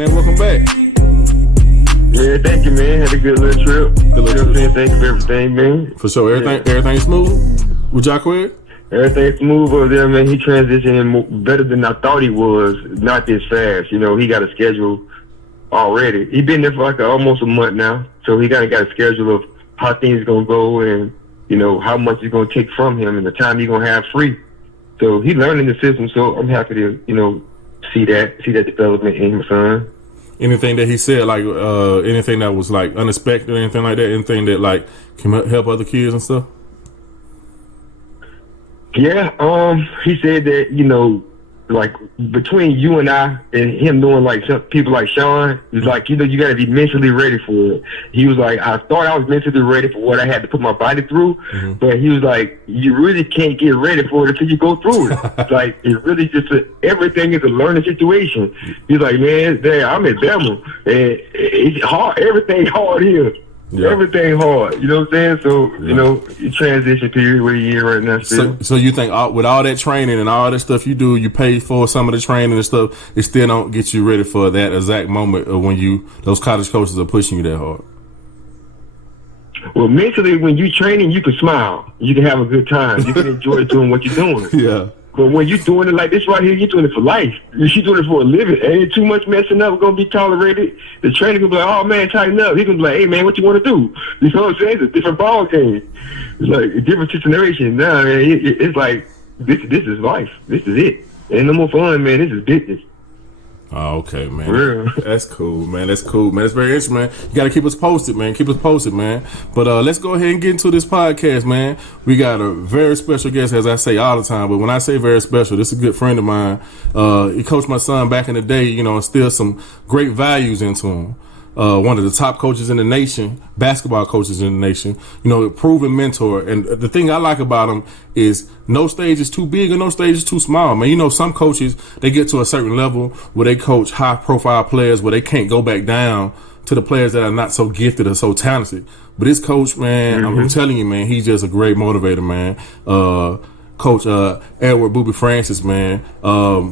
man. Welcome back. Yeah, thank you, man. Had a good little trip. Good little trip. Thank you for everything, man. For sure. Everything smooth with Jacquez? Everything smooth over there, man. He transitioned better than I thought he was. Not this fast. You know, he got a schedule already. He been there for like almost a month now. So he got a schedule of how things going to go and, you know, how much it's going to take from him and the time he's going to have free. So he learning the system. So I'm happy to, you know, see that development in my son. Anything that he said, like anything that was like unexpected or anything like that, anything that like can help other kids and stuff? Yeah, he said that, you know, like between you and I and him knowing like some people like Sean, it's like, you know, you gotta be mentally ready for it. He was like, I thought I was mentally ready for what I had to put my body through, but he was like, you really can't get ready for it until you go through it. It's like, it's really just everything is a learning situation. He's like, man, I'm in Bama, and it's hard. Everything hard here. Yeah. Everything hard, you know what I'm saying? So, you know, transition period where you're in right now still. So you think with all that training and all that stuff you do, you pay for some of the training and stuff, it still don't get you ready for that exact moment of when those college coaches are pushing you that hard? Well, mentally, when you training, you can smile. You can have a good time. You can enjoy doing what you're doing. Yeah. But when you're doing it like this right here, you're doing it for life. You're doing it for a living. Ain't too much messing up going to be tolerated. The trainer can be like, oh, man, tighten up. He can be like, hey, man, what you want to do? You know what I'm saying? It's a different ball game. It's like a different situation. Nah, man, it's like, this is life. This is it. Ain't no more fun, man. This is business. Oh, okay, man. That's cool, man. That's cool, man. That's very interesting, man. You got to keep us posted, man. Keep us posted, man. But let's go ahead and get into this podcast, man. We got a very special guest, as I say all the time. But when I say very special, this is a good friend of mine. He coached my son back in the day, you know, and still some great values into him. One of the top coaches in the nation, basketball coaches in the nation, you know, a proven mentor. And the thing I like about him is no stage is too big or no stage is too small, man. You know, some coaches, they get to a certain level where they coach high profile players where they can't go back down to the players that are not so gifted or so talented. But this coach, man, I'm telling you, man, he's just a great motivator, man. Coach Edward Boobie Francis, man.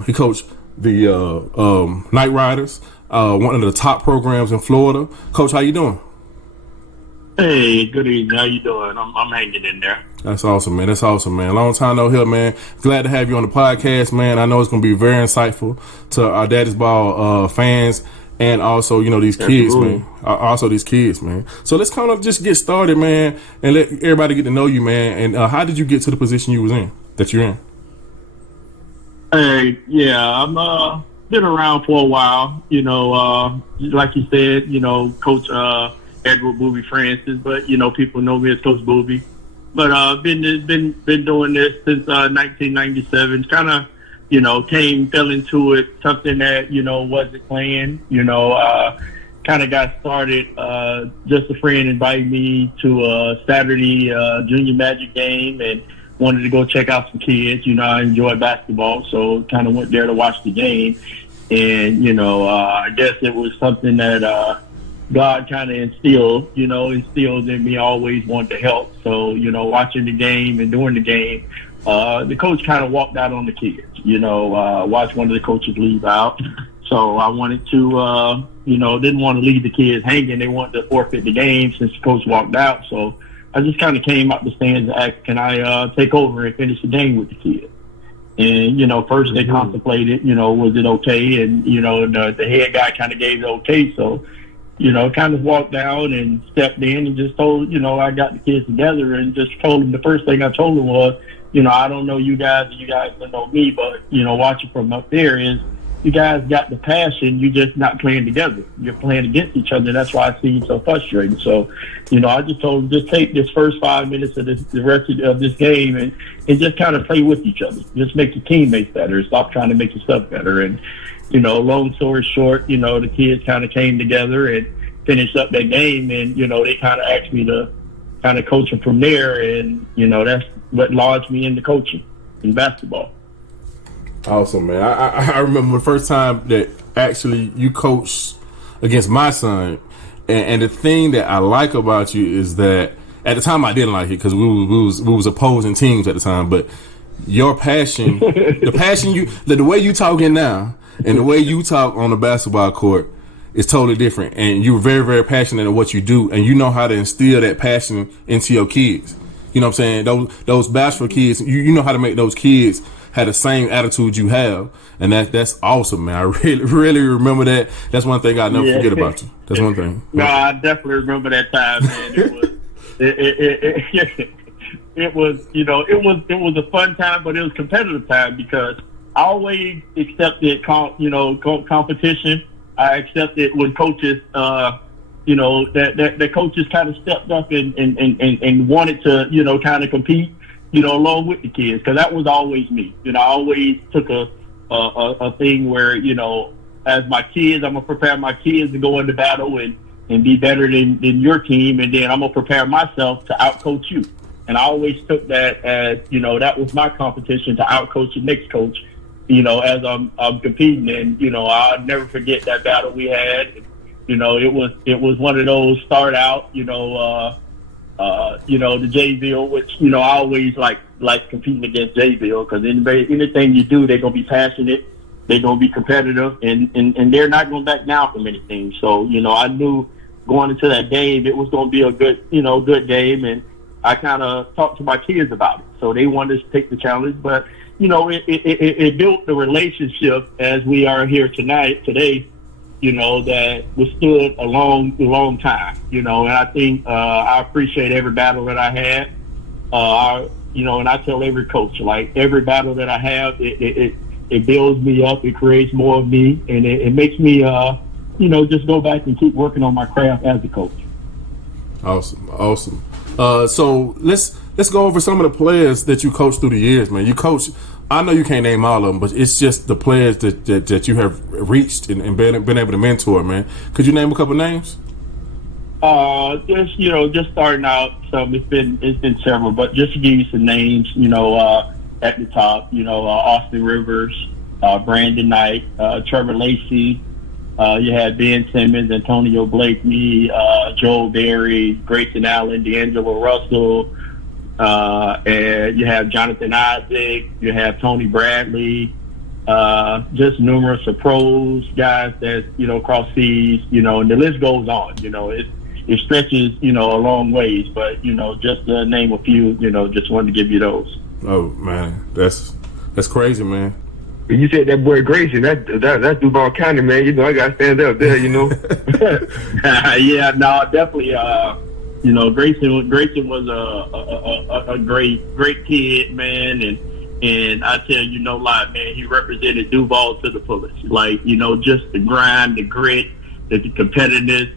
He coached the Night Riders. One of the top programs in Florida. Coach, how you doing? Hey, good evening. How you doing? I'm hanging in there. That's awesome, man. That's awesome, man. Long time no here, man. Glad to have you on the podcast, man. I know it's going to be very insightful to our Daddy's Ball fans and also, you know, these kids, man. Also these kids, man. So let's kind of just get started, man, and let everybody get to know you, man. And how did you get to the position that you're in? Hey, yeah, I'm been around for a while, you know, like you said, you know, Coach Edward Boobie Francis, but, you know, people know me as Coach Boobie. But been doing this since 1997. Kind of, you know, fell into it, something that, you know, wasn't playing, you know, kind of got started. Just a friend invited me to a Saturday junior Magic game and wanted to go check out some kids. You know, I enjoy basketball, so kind of went there to watch the game. And, you know, I guess it was something that God kind of instilled in me. I always wanted to help. So, you know, watching the game and during the game, the coach kind of walked out on the kids, you know, watched one of the coaches leave out. So I wanted to, you know, didn't want to leave the kids hanging. They wanted to forfeit the game since the coach walked out. So I just kind of came out the stands and asked, can I take over and finish the game with the kids? And, you know, first they contemplated, you know, was it okay? And, you know, the head guy kind of gave it okay. So, you know, kind of walked down and stepped in and just told, you know, I got the kids together and just told them, the first thing I told them was, you know, I don't know you guys and you guys don't know me, but, you know, watching from up there is, you guys got the passion, you're just not playing together. You're playing against each other. That's why I see you so frustrated. So, you know, I just told them, just take this first 5 minutes of the rest of this game and just kind of play with each other. Just make your teammates better. Stop trying to make yourself better. And, you know, long story short, you know, the kids kind of came together and finished up that game. And, you know, they kind of asked me to kind of coach them from there. And, you know, that's what launched me into coaching in basketball. Awesome, man. I remember the first time that actually you coached against my son, and the thing that I like about you is that at the time I didn't like it because we was opposing teams at the time, but your passion, the way you talking now, and the way you talk on the basketball court, is totally different, and you're very, very passionate in what you do, and you know how to instill that passion into your kids. You know what I'm saying? Those bachelor kids, you know how to make those kids have the same attitude you have, and that's awesome, man. I really, really remember that. That's one thing I'll never forget about you. That's one thing. No, I definitely remember that time, man. It was a fun time, but it was competitive time because I always accepted competition. I accepted when coaches that coaches kind of stepped up and wanted to kind of compete along with the kids, because that was always me. I always took a thing where as my kids, I'm gonna prepare my kids to go into battle and be better than your team, and then I'm gonna prepare myself to outcoach you. And I always took that as that was my competition, to outcoach the next coach. As I'm competing, and I'll never forget that battle we had. It was one of those start out, the JVL, which I always like competing against JVL, because anything you do, they're gonna be passionate, they're gonna be competitive, and they're not gonna back down from anything. So I knew going into that game it was gonna be a good game, and I kind of talked to my kids about it, so they wanted to take the challenge, but. It built the relationship as we are here today, that withstood a long time, and I think I appreciate every battle that I had. And I tell every coach, like, every battle that I have, it builds me up, it creates more of me, and it makes me, just go back and keep working on my craft as a coach. Awesome. So let's go over some of the players that you coached through the years, man. You coach. I know you can't name all of them, but it's just the players that you have reached and been able to mentor, man. Could you name a couple names? Just starting out. It's been several, but just to give you some names, at the top, Austin Rivers, Brandon Knight, Trevor Lacey. You had Ben Simmons, Antonio Blakeney, Joel Berry, Grayson Allen, D'Angelo Russell, and you have Jonathan Isaac, you have Tony Bradley, just numerous of pros, guys that, cross seas, and the list goes on. It stretches, a long ways, but, just to name a few, just wanted to give you those. Oh, man, that's crazy, man. You said that boy Grayson, that's Duval County, man. I got to stand up there, Yeah, no, definitely. Grayson was a great kid, man, and I tell you no lie, man, he represented Duval to the fullest. Like, just the grind, the grit, the competitiveness,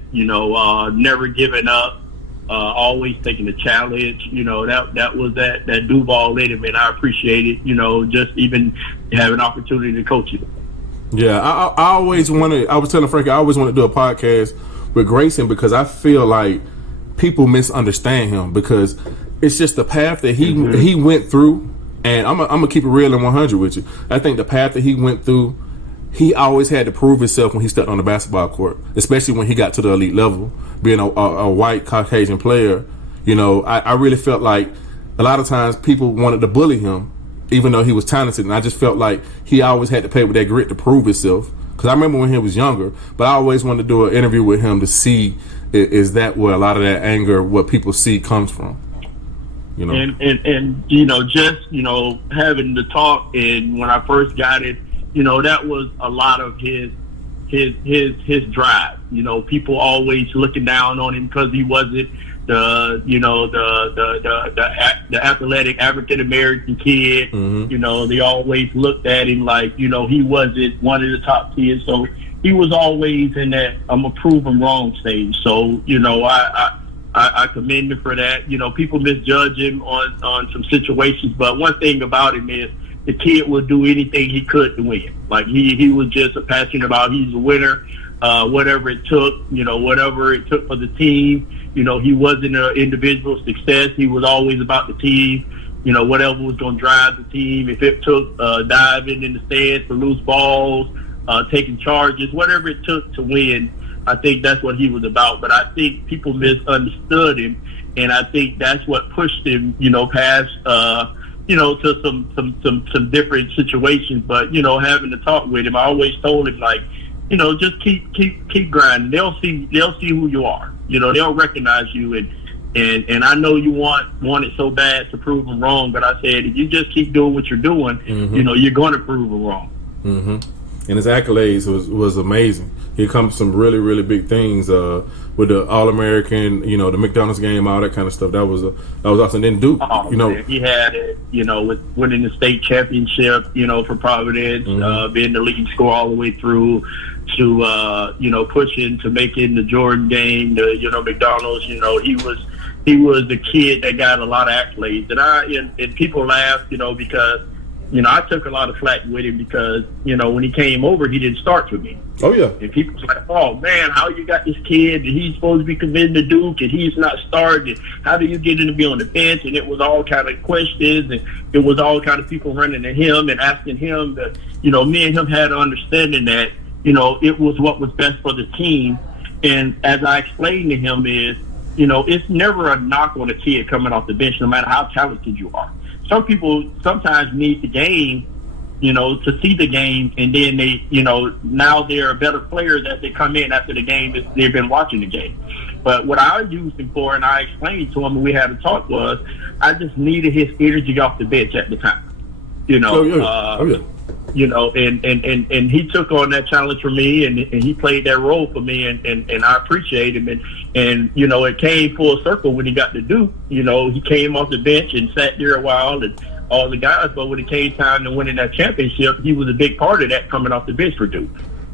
never giving up, always taking the challenge. That was that Duval in him, and I appreciate it. Just even have an opportunity to coach him. Yeah, I always wanted. I was telling Frank, I always want to do a podcast with Grayson, because I feel like people misunderstand him, because it's just the path that he went through, and I'm gonna keep it real and 100 with you. I think the path that he went through, he always had to prove himself when he stepped on the basketball court, especially when he got to the elite level, being a white Caucasian player. I really felt like a lot of times people wanted to bully him, even though he was talented, and I just felt like he always had to play with that grit to prove himself. Because I remember when he was younger, but I always wanted to do an interview with him to see, is that where a lot of that anger, what people see, comes from? And just having the talk, and when I first got it, that was a lot of his drive. People always looking down on him because he wasn't the athletic African American kid. Mm-hmm. They always looked at him like, he wasn't one of the top kids. So he was always in that I'm gonna prove him wrong stage. So, I commend him for that. People misjudge him on some situations, but one thing about him is the kid would do anything he could to win. Like, he was just passionate about, he's a winner, whatever it took, whatever it took for the team. He wasn't an individual success. He was always about the team, whatever was going to drive the team. If it took diving in the stands for loose balls, taking charges, whatever it took to win, I think that's what he was about. But I think people misunderstood him, and I think that's what pushed him, past, to some different situations. But, having to talk with him, I always told him, like, just keep grinding. They'll see who you are. They'll recognize you, and I know you want it so bad to prove them wrong. But I said, if you just keep doing what you're doing, you're going to prove them wrong. Mm-hmm. And his accolades was amazing. He accomplished some really, really big things with the All-American, the McDonald's game, all that kind of stuff. That was awesome. Then Duke, man, he had it, with winning the state championship, for Providence, being the leading scorer all the way through to pushing to making the Jordan game, the McDonald's. He was the kid that got a lot of accolades, and people laugh, because. I took a lot of flack with him because, when he came over, he didn't start for me. Oh, yeah. And people was like, oh, man, how you got this kid and he's supposed to be committed to Duke and he's not starting? How do you get him to be on the bench? And it was all kind of questions, and it was all kind of people running to him and asking him that, me and him had an understanding that, it was what was best for the team. And as I explained to him is, it's never a knock on a kid coming off the bench, no matter how talented you are. Some people sometimes need the game, to see the game, and then they, now they're better players as they come in after the game. They've been watching the game. But what I used him for, and I explained to him, and we had a talk, was I just needed his energy off the bench at the time. And he took on that challenge for me, and he played that role for me, and I appreciate him. And it came full circle when he got to Duke. He came off the bench and sat there a while, and all the guys. But when it came time to winning that championship, he was a big part of that, coming off the bench for Duke.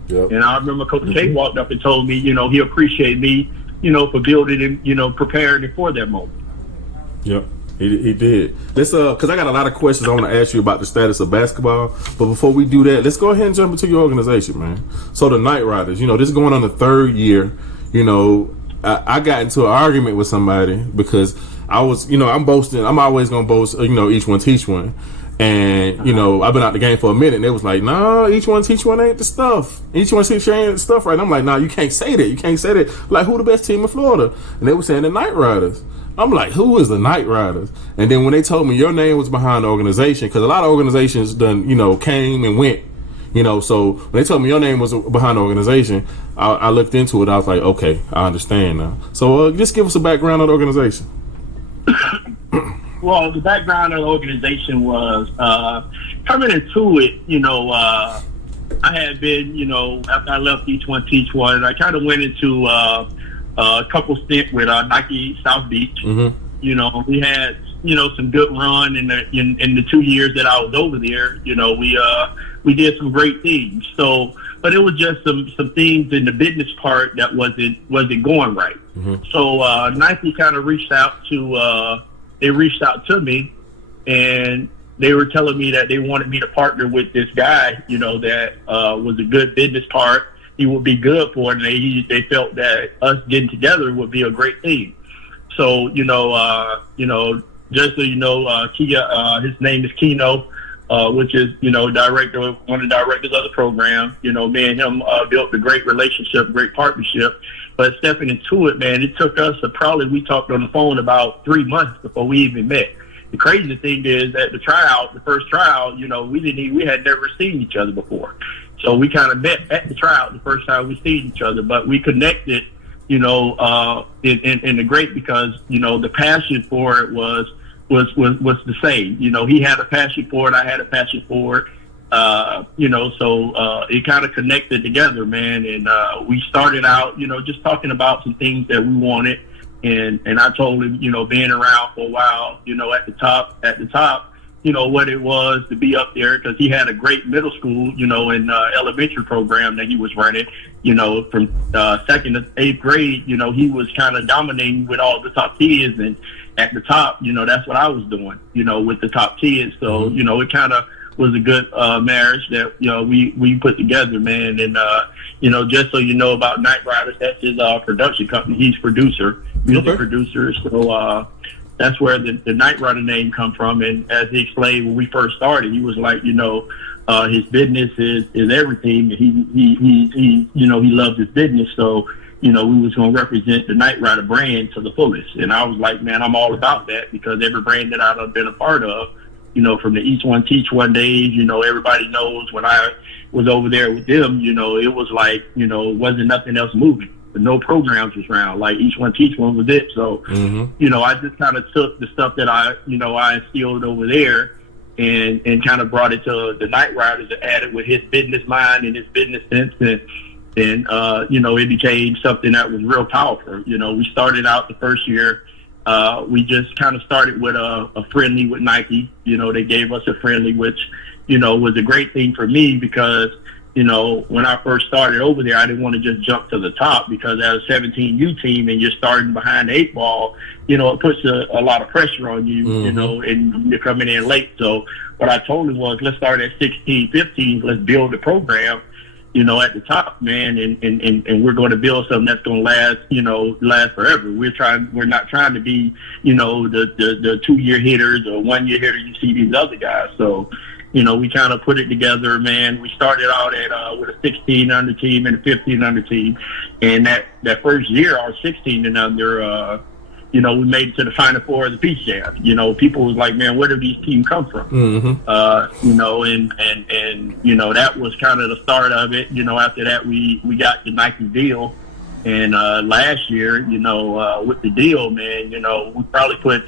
Yep. And I remember Coach K walked up and told me, he appreciated me, for building him, preparing him for that moment. Yep. He did. Let's because I got a lot of questions I want to ask you about the status of basketball. But before we do that, let's go ahead and jump into your organization, man. So the Night Riders, this is going on the third year. I got into an argument with somebody because I was, I'm boasting. I'm always gonna boast. Each one teach one. And I've been out the game for a minute, and they was like, "Nah, each one teach one ain't the stuff. Each one teach one ain't the stuff, right?" And I'm like, "Nah, you can't say that. You can't say that. Like, who the best team in Florida?" And they were saying the Night Riders. I'm like, who is the Night Riders? And then when they told me your name was behind the organization, because a lot of organizations done, came and went, so when they told me your name was behind the organization, I looked into it. I was like, okay, I understand now. So just give us a background on the organization. Well, the background of the organization was coming into it, I had been, after I left Each One Teach One, I kind of went into a couple stint with Nike South Beach. Mm-hmm. We had some good run in the 2 years that I was over there. We did some great things. So, but it was just some things in the business part that wasn't going right. Mm-hmm. So Nike kind of reached out to me, and they were telling me that they wanted me to partner with this guy, that was a good business part. He would be good for it, and they felt that us getting together would be a great thing. So, just so you know, Kia, his name is Kino, which is, one of the directors of the program. Me and him built a great relationship, great partnership. But stepping into it, man, it took us we talked on the phone about 3 months before we even met. The crazy thing is that the first tryout, we had never seen each other before. So we kind of met at the tryout the first time we seen each other, but we connected, in the great because, the passion for it was the same. He had a passion for it. I had a passion for it. So it kind of connected together, man. And we started out, just talking about some things that we wanted. And I told him, being around for a while, at the top, what it was to be up there, because he had a great middle school, and elementary program that he was running, from 2nd to 8th grade, he was kind of dominating with all the top kids. And at the top, that's what I was doing, with the top kids. So, it kind of was a good marriage that, we put together, man. And, just so you know about Night Riders, that's his production company. He's music producer. So, that's where the Night Rider name come from. And as he explained when we first started, he was like, his business is everything. He loves his business. So, we was going to represent the Night Rider brand to the fullest. And I was like, man, I'm all about that, because every brand that I've been a part of, from the Each One Teach One days, everybody knows when was over there with them, it was like, it wasn't nothing else moving. No programs was around. Like each one teach one was it. So, I just kind of took the stuff that I instilled over there and kind of brought it to the Night Riders and added with his business mind and his business sense. And it became something that was real powerful. We started out the first year. We just kind of started with a friendly with Nike. They gave us a friendly, which, was a great thing for me because, when I first started over there, I didn't want to just jump to the top because as a 17U team and you're starting behind the 8 ball, it puts a lot of pressure on you, and you're coming in late. So what I told him was, let's start at 16, 15. Let's build the program, at the top, man. And we're going to build something that's going to last forever. We're not trying to be, the 2-year hitters or 1-year hitter you see these other guys. So, we kind of put it together, man. We started out at with a 16 under team and a 15 under team, and that first year, our 16 and under, we made it to the Final Four of the Peach Jam. People was like, man, where did these teams come from? And that was kind of the start of it. After that, we got the Nike deal, and last year, with the deal, man, we probably put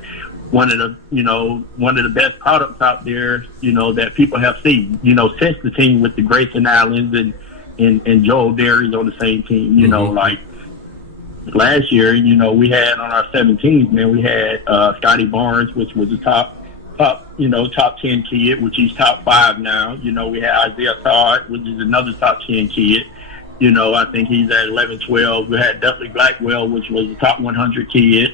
one of the best products out there, that people have seen, since the team with the Grayson Allens and Joel Berry's on the same team, like last year, we had on our 17s, man, we had Scotty Barnes, which was a top 10 kid, which he's top 5 now. We had Isaiah Todd, which is another top 10 kid. I think he's at 11, 12. We had Dudley Blackwell, which was a top 100 kid.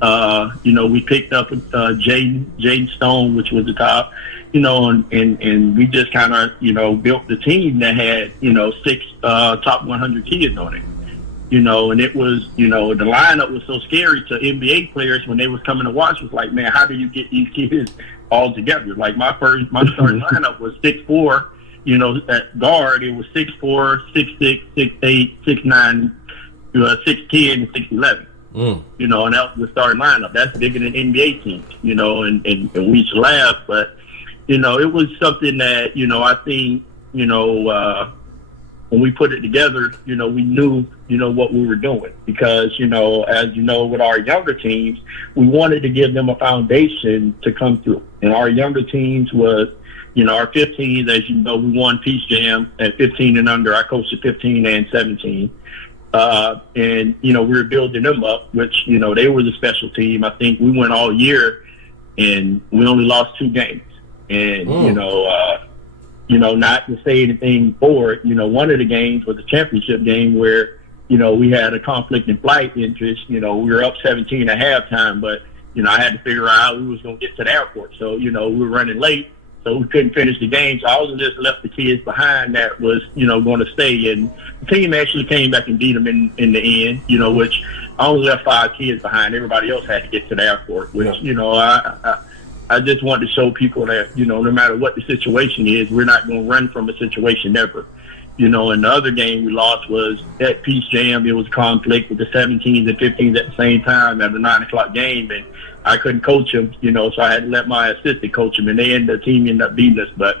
We picked up Jaden Stone, which was the top, and we just kind of, built the team that had, 6 top 100 kids on it, and it was, the lineup was so scary to NBA players when they was coming to watch. Was like, man, how do you get these kids all together? Like my starting lineup was 6'4", at guard, it was 6'4", 6'6", 6'8", 6'9", 6'10", and 6'11". And that was the starting lineup. That's bigger than NBA teams, and we used to laugh, but, it was something that, I think, when we put it together, we knew, what we were doing because, as with our younger teams, we wanted to give them a foundation to come through. And our younger teams was, our 15s, as we won Peach Jam at 15 and under. I coached at 15 and 17. And, we were building them up, which, they were the special team. I think we went all year and we only lost 2 games. And, not to say anything forward, one of the games was a championship game where, we had a conflict in flight interest. We were up 17 at halftime, but, I had to figure out how we was going to get to the airport. So, we were running late. So we couldn't finish the game. So I was just left the kids behind that was, going to stay. And the team actually came back and beat them in the end, which I only left 5 kids behind. Everybody else had to get to the airport, which, I just wanted to show people that, no matter what the situation is, we're not going to run from a situation ever. And the other game we lost was at Peach Jam. It was a conflict with the 17s and 15s at the same time at a 9 o'clock game. And I couldn't coach them, so I had to let my assistant coach them, and the team ended up beating us. But,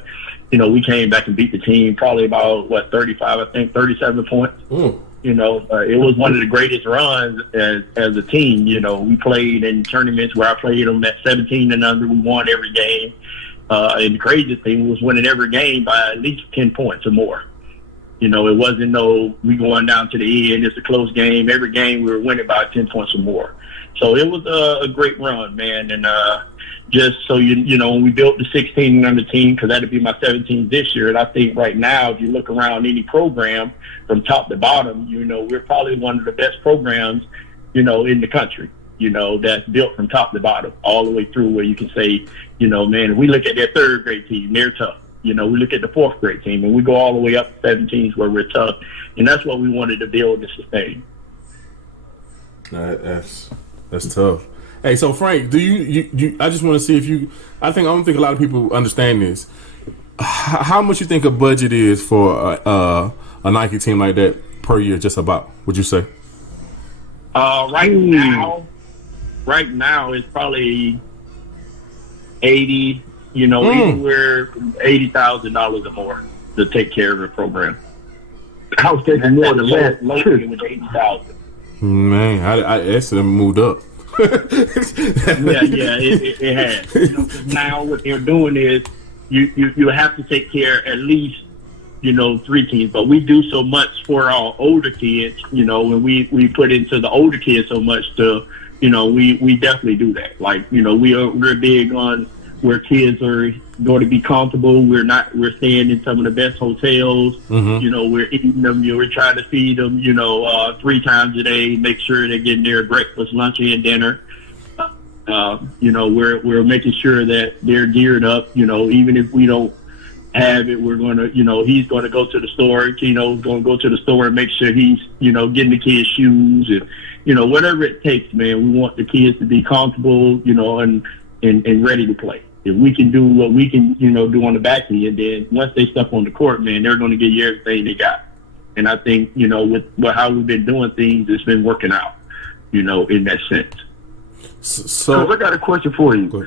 we came back and beat the team probably about, 37 points. It was one of the greatest runs as a team. We played in tournaments where I played them at 17 and under. We won every game. And the craziest thing was winning every game by at least 10 points or more. It wasn't we going down to the end. It's a close game. Every game we were winning by 10 points or more. So it was a great run, man. And just so when we built the 16 and under team, because that'd be my 17 this year. And I think right now, if you look around any program from top to bottom, we're probably one of the best programs, in the country, that's built from top to bottom all the way through where you can say, man, if we look at their 3rd grade team, they're tough. We look at the 4th grade team and we go all the way up to 17s where we're tough. And that's what we wanted to build and sustain. That's tough. Hey, so Frank, do you I just want to see if you, I don't think a lot of people understand this. How much you think a budget is for a Nike team like that per year, just about, would you say? Right now it's probably 80, anywhere $80,000 or more. to take care of the program. I was taking more than that. Logan with 80,000. Man, I actually moved up. Yeah, it has. You know, 'cause now what they're doing is you have to take care at least, you know, 3 teams. But we do so much for our older kids, you know, and we put into the older kids so much to, you know, we definitely do that. Like, you know, we're big on where kids are going to be comfortable. We're staying in some of the best hotels. You know, we're eating them. We're trying to feed them, you know, 3 times a day. Make sure they're getting their breakfast, lunch, and dinner. You know, we're making sure that they're geared up. You know, even if we don't have it, we're going to, you know, he's going to go to the store. Keno's going to go to the store and make sure he's, you know, getting the kids shoes and, you know, whatever it takes, man. We want the kids to be comfortable, you know, and ready to play. If we can do what we can, you know, do on the back end, then once they step on the court, man, they're going to give you everything they got. And I think, you know, with how we've been doing things, it's been working out, you know, in that sense. So I got a question for you.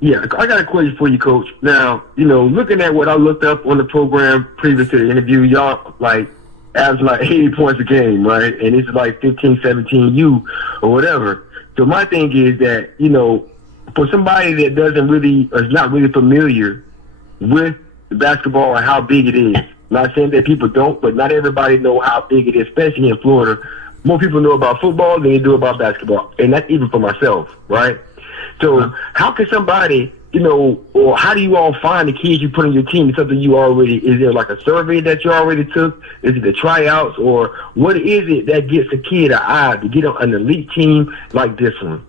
Yeah, I got a question for you, Coach. Now, you know, looking at what I looked up on the program previous to the interview, y'all like average like 80 points a game, right? And it's like 15, 17 U or whatever. So my thing is that, you know, for somebody that doesn't really, or is not really familiar with the basketball and how big it is, not saying that people don't, but not everybody know how big it is, especially in Florida. More people know about football than they do about basketball. And that's even for myself, right? So how can somebody, you know, or how do you all find the kids you put on your team? Is something you already, is there like a survey that you already took? Is it the tryouts, or what is it that gets a kid an eye to get on an elite team like this one?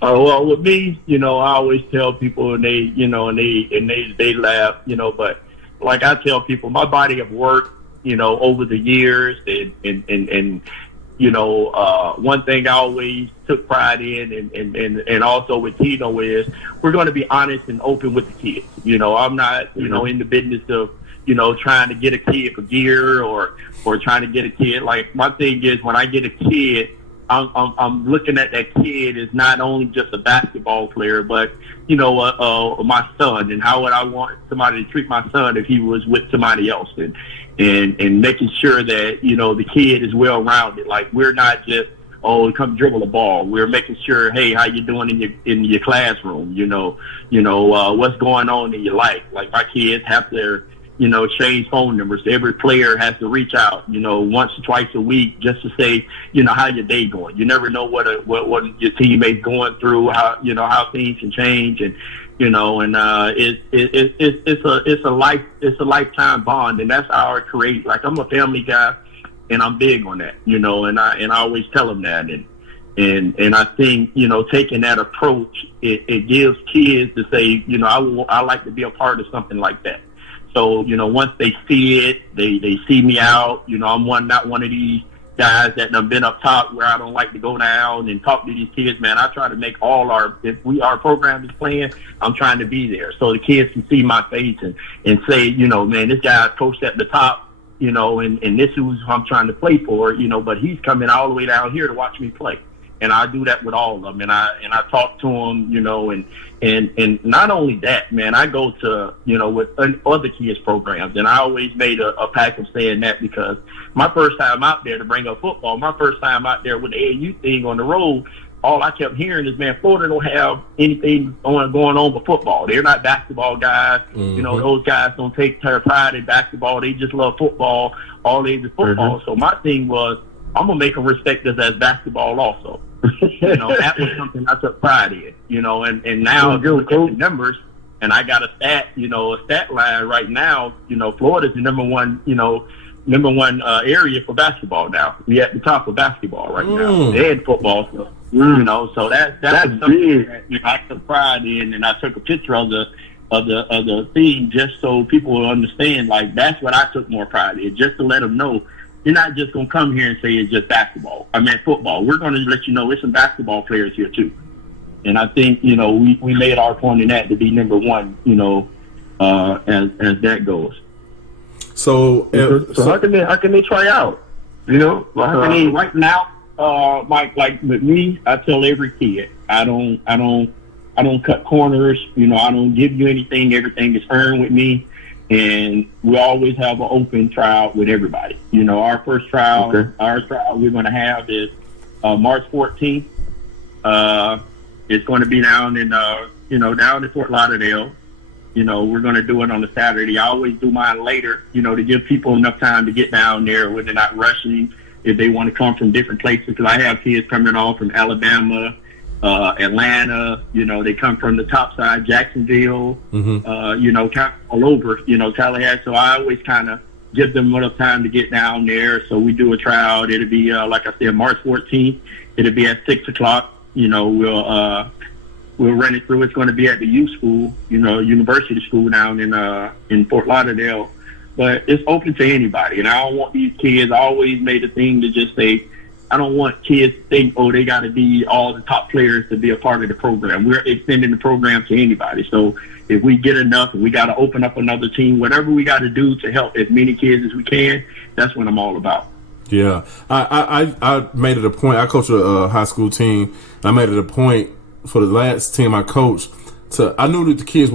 Well, with me, you know, I always tell people, and they, you know, and they laugh, you know, but like I tell people, my body of work, you know, over the years, and you know, one thing I always took pride in, and also with Tino is we're going to be honest and open with the kids. You know, I'm not, you know, in the business of, you know, trying to get a kid for gear or trying to get a kid. Like, my thing is, when I get a kid, I'm looking at that kid as not only just a basketball player, but, you know, my son, and how would I want somebody to treat my son if he was with somebody else, and making sure that, you know, the kid is well rounded. Like, we're not just, oh, come dribble a ball. We're making sure, hey, how you doing in your classroom? You know, what's going on in your life? Like, my kids have their, you know, change phone numbers. Every player has to reach out, you know, once or twice a week just to say, you know, how your day going. You never know what your teammates going through, how things can change, and, you know, and it's a lifetime bond, and that's how I create. Like, I'm a family guy, and I'm big on that, you know, and I always tell them that, and I think, you know, taking that approach, it gives kids to say, you know, I like to be a part of something like that. So, you know, once they see it, they see me out. You know, I'm not one of these guys that have been up top where I don't like to go down and talk to these kids, man. I try to make our program is playing, I'm trying to be there so the kids can see my face and say, you know, man, this guy coached at the top, you know, and this is who I'm trying to play for, you know, but he's coming all the way down here to watch me play. And I do that with all of them, and I talk to them, you know, and not only that, man, I go to, you know, with other kids programs, and I always made a pact of saying that, because my first time out there, to bring up football, my first time out there with the AAU thing on the road, all I kept hearing is, man, Florida don't have anything going on with football. They're not basketball guys. Mm-hmm. You know, those guys don't take pride in basketball. They just love football. All they do is football. Mm-hmm. So my thing was, I'm going to make them respect us as basketball also. You know, that was something I took pride in, you know, and now if you look at the numbers, and I got a stat line right now, you know, Florida's the number one area for basketball now. We at the top of basketball right now, and football, so, you know, so that's something that, you know, I took pride in, and I took a picture of the thing just so people will understand, like, that's what I took more pride in, just to let them know. You're not just going to come here and say it's just basketball. I mean, football. We're going to let you know there's some basketball players here, too. And I think, you know, we made our point in that to be number one, you know, as that goes. So how can they try out? You know? Right now, Mike, like with me, I tell every kid, I don't I don't cut corners. You know, I don't give you anything. Everything is earned with me. And we always have an open trial with everybody. You know, our first trial, our trial we're going to have is March 14th. It's going to be down in, down in Fort Lauderdale. You know, we're going to do it on a Saturday. I always do mine later, you know, to give people enough time to get down there where they're not rushing if they want to come from different places. Because I have kids coming all from Alabama, Atlanta, you know, they come from the top side, Jacksonville, you know, kind of all over, you know, Tallahassee. So I always kind of give them enough time to get down there. So we do a trial. It'll be, like I said, March 14th. It'll be at 6 o'clock. You know, we'll run it through. It's going to be at the U School, you know, University School down in Fort Lauderdale. But it's open to anybody. And I don't want these kids, I always made a thing to just say, I don't want kids to think, oh, they got to be all the top players to be a part of the program. We're extending the program to anybody. So if we get enough, we got to open up another team, whatever we got to do to help as many kids as we can, that's what I'm all about. Yeah. I made it a point. I coach a high school team. I made it a point for the last team I coached I knew that the kids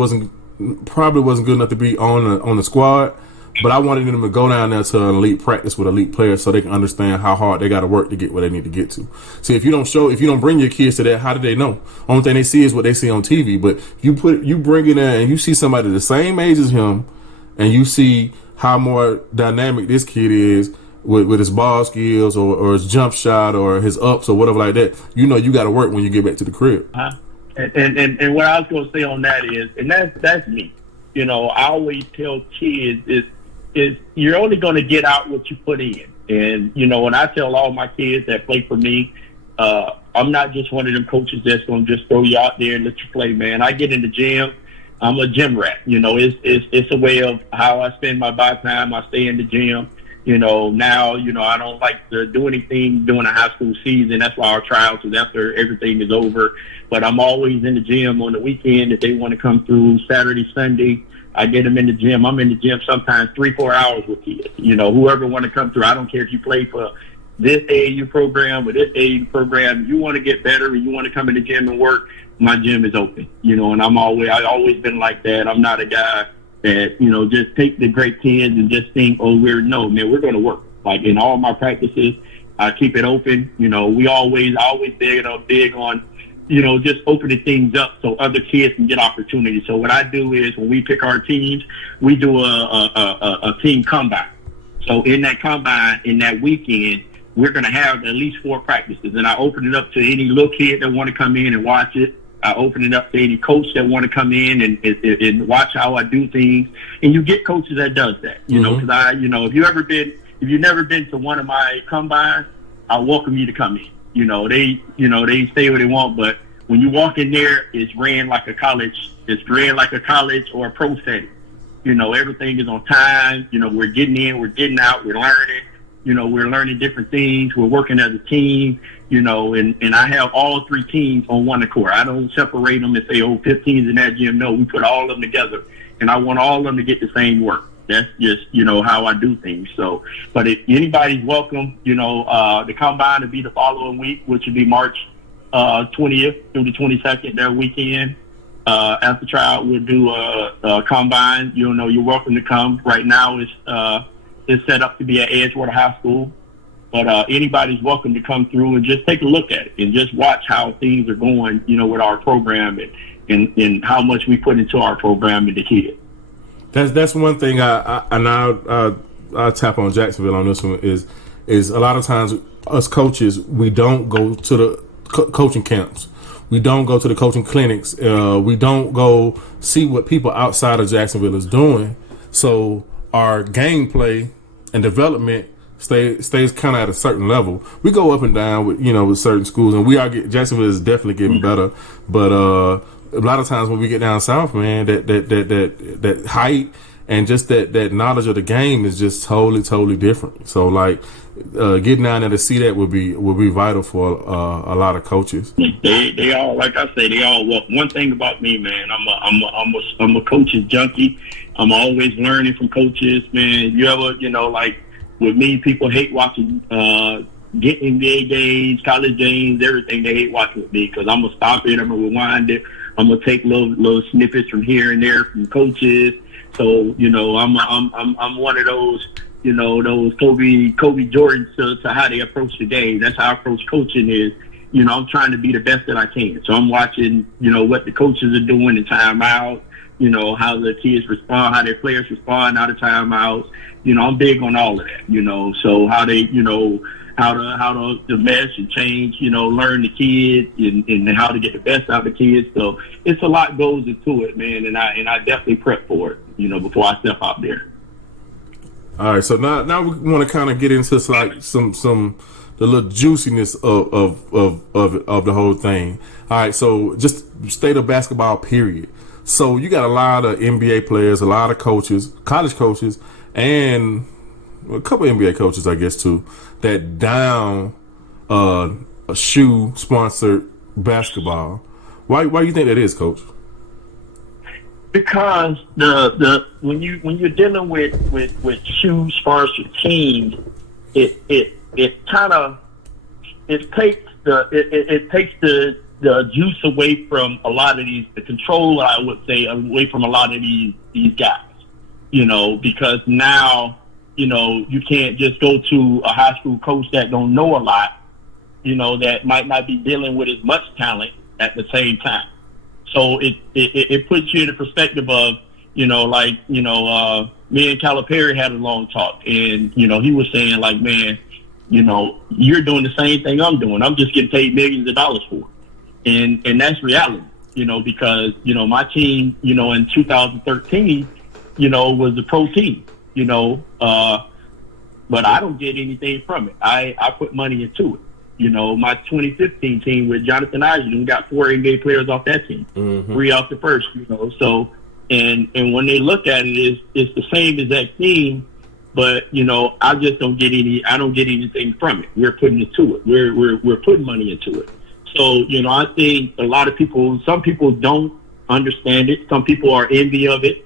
probably wasn't good enough to be on the squad, but I wanted them to go down there to an elite practice with elite players so they can understand how hard they got to work to get where they need to get to. See, if you don't bring your kids to that, how do they know? Only thing they see is what they see on TV. But you bring it in and you see somebody the same age as him, and you see how more dynamic this kid is with his ball skills or his jump shot or his ups or whatever like that. You know, you got to work when you get back to the crib. And what I was going to say on that is, and that's me. You know, I always tell kids is you're only going to get out what you put in. And, you know, when I tell all my kids that play for me, I'm not just one of them coaches that's going to just throw you out there and let you play, man. I get in the gym. I'm a gym rat. You know, it's a way of how I spend my body time. I stay in the gym. You know, now, you know, I don't like to do anything during the high school season. That's why our trials is after everything is over. But I'm always in the gym on the weekend if they want to come through Saturday, Sunday. I get them in the gym. I'm in the gym sometimes 3-4 hours with kids. You know, whoever want to come through. I don't care if you play for this AAU program or this AAU program. If you want to get better and you want to come in the gym and work, my gym is open. You know, and I've always been like that. I'm not a guy that, you know, just take the great kids and just think, oh, we're going to work. Like in all my practices, I keep it open. You know, I always big on, you know, just opening things up so other kids can get opportunities. So what I do is when we pick our teams, we do a team combine. So in that combine, in that weekend, we're going to have at least 4 practices. And I open it up to any little kid that want to come in and watch it. I open it up to any coach that want to come in and watch how I do things. And you get coaches that does that, you know, because if you've never been to one of my combines, I welcome you to come in. You know, they say what they want, but when you walk in there, it's ran like a college. It's ran like a college or a pro setting. You know, everything is on time. You know, we're getting in, we're getting out, we're learning. You know, we're learning different things. We're working as a team, you know, and I have all 3 teams on one accord. I don't separate them and say, 15's in that gym. No, we put all of them together, and I want all of them to get the same work. That's just, you know, how I do things. So, but if anybody's welcome, you know, the combine will be the following week, which will be March 20th through the 22nd, that weekend. After trial, we'll do a combine. You know, you're welcome to come. Right now, it's set up to be at Edgewater High School. But anybody's welcome to come through and just take a look at it and just watch how things are going, you know, with our program and how much we put into our program and the kids. That's one thing I'll tap on Jacksonville on this one is a lot of times us coaches, we don't go to the coaching camps. We don't go to the coaching clinics. We don't go see what people outside of Jacksonville is doing. So our gameplay and development stays kind of at a certain level. We go up and down with certain schools, and Jacksonville is definitely getting better. But a lot of times when we get down south, man, that height and just that knowledge of the game is just totally different. So like getting down there to see that would be vital for a lot of coaches. They all, like I say, they all. Well, one thing about me, man, I'm a coach's junkie. I'm always learning from coaches, man. You ever, like with me, people hate watching getting NBA games, college games, everything. They hate watching with me because I'm gonna stop it. I'm gonna rewind it. I'm gonna take little snippets from here and there from coaches. So I'm one of those those Kobe Jordans to how they approach the game. That's how I approach coaching is. I'm trying to be the best that I can. So I'm watching what the coaches are doing in timeout. How the kids respond, how their players respond out of timeouts. I'm big on all of that. So how they how to mesh and change, learn the kids and how to get the best out of the kids. So it's a lot goes into it, man, and I definitely prep for it, before I step out there. All right, so now we want to kind of get into like some the little juiciness of the whole thing. All right, so just state of basketball, period. So you got a lot of NBA players, a lot of coaches, college coaches, and a couple of NBA coaches, I guess, too, that down a shoe sponsored basketball. Why do you think that is, Coach? Because when you're dealing with shoe sponsored teams, it takes the juice away from a lot of the control, I would say, away from a lot of these guys. Because now you can't just go to a high school coach that don't know a lot, that might not be dealing with as much talent at the same time. So it puts you in the perspective of, me and Calipari had a long talk, and, he was saying, like, man, you're doing the same thing I'm doing. I'm just getting paid millions of dollars for it. And that's reality, because, my team, in 2013, was a pro team, but I don't get anything from it. I put money into it. My 2015 team with Jonathan Isaac got 4 NBA players off that team, 3 off the first, So, and when they look at it, it's the same exact team, but I just don't get anything from it. We're putting it to it. We're putting money into it. So, I think a lot of people, some people don't understand it. Some people are envy of it,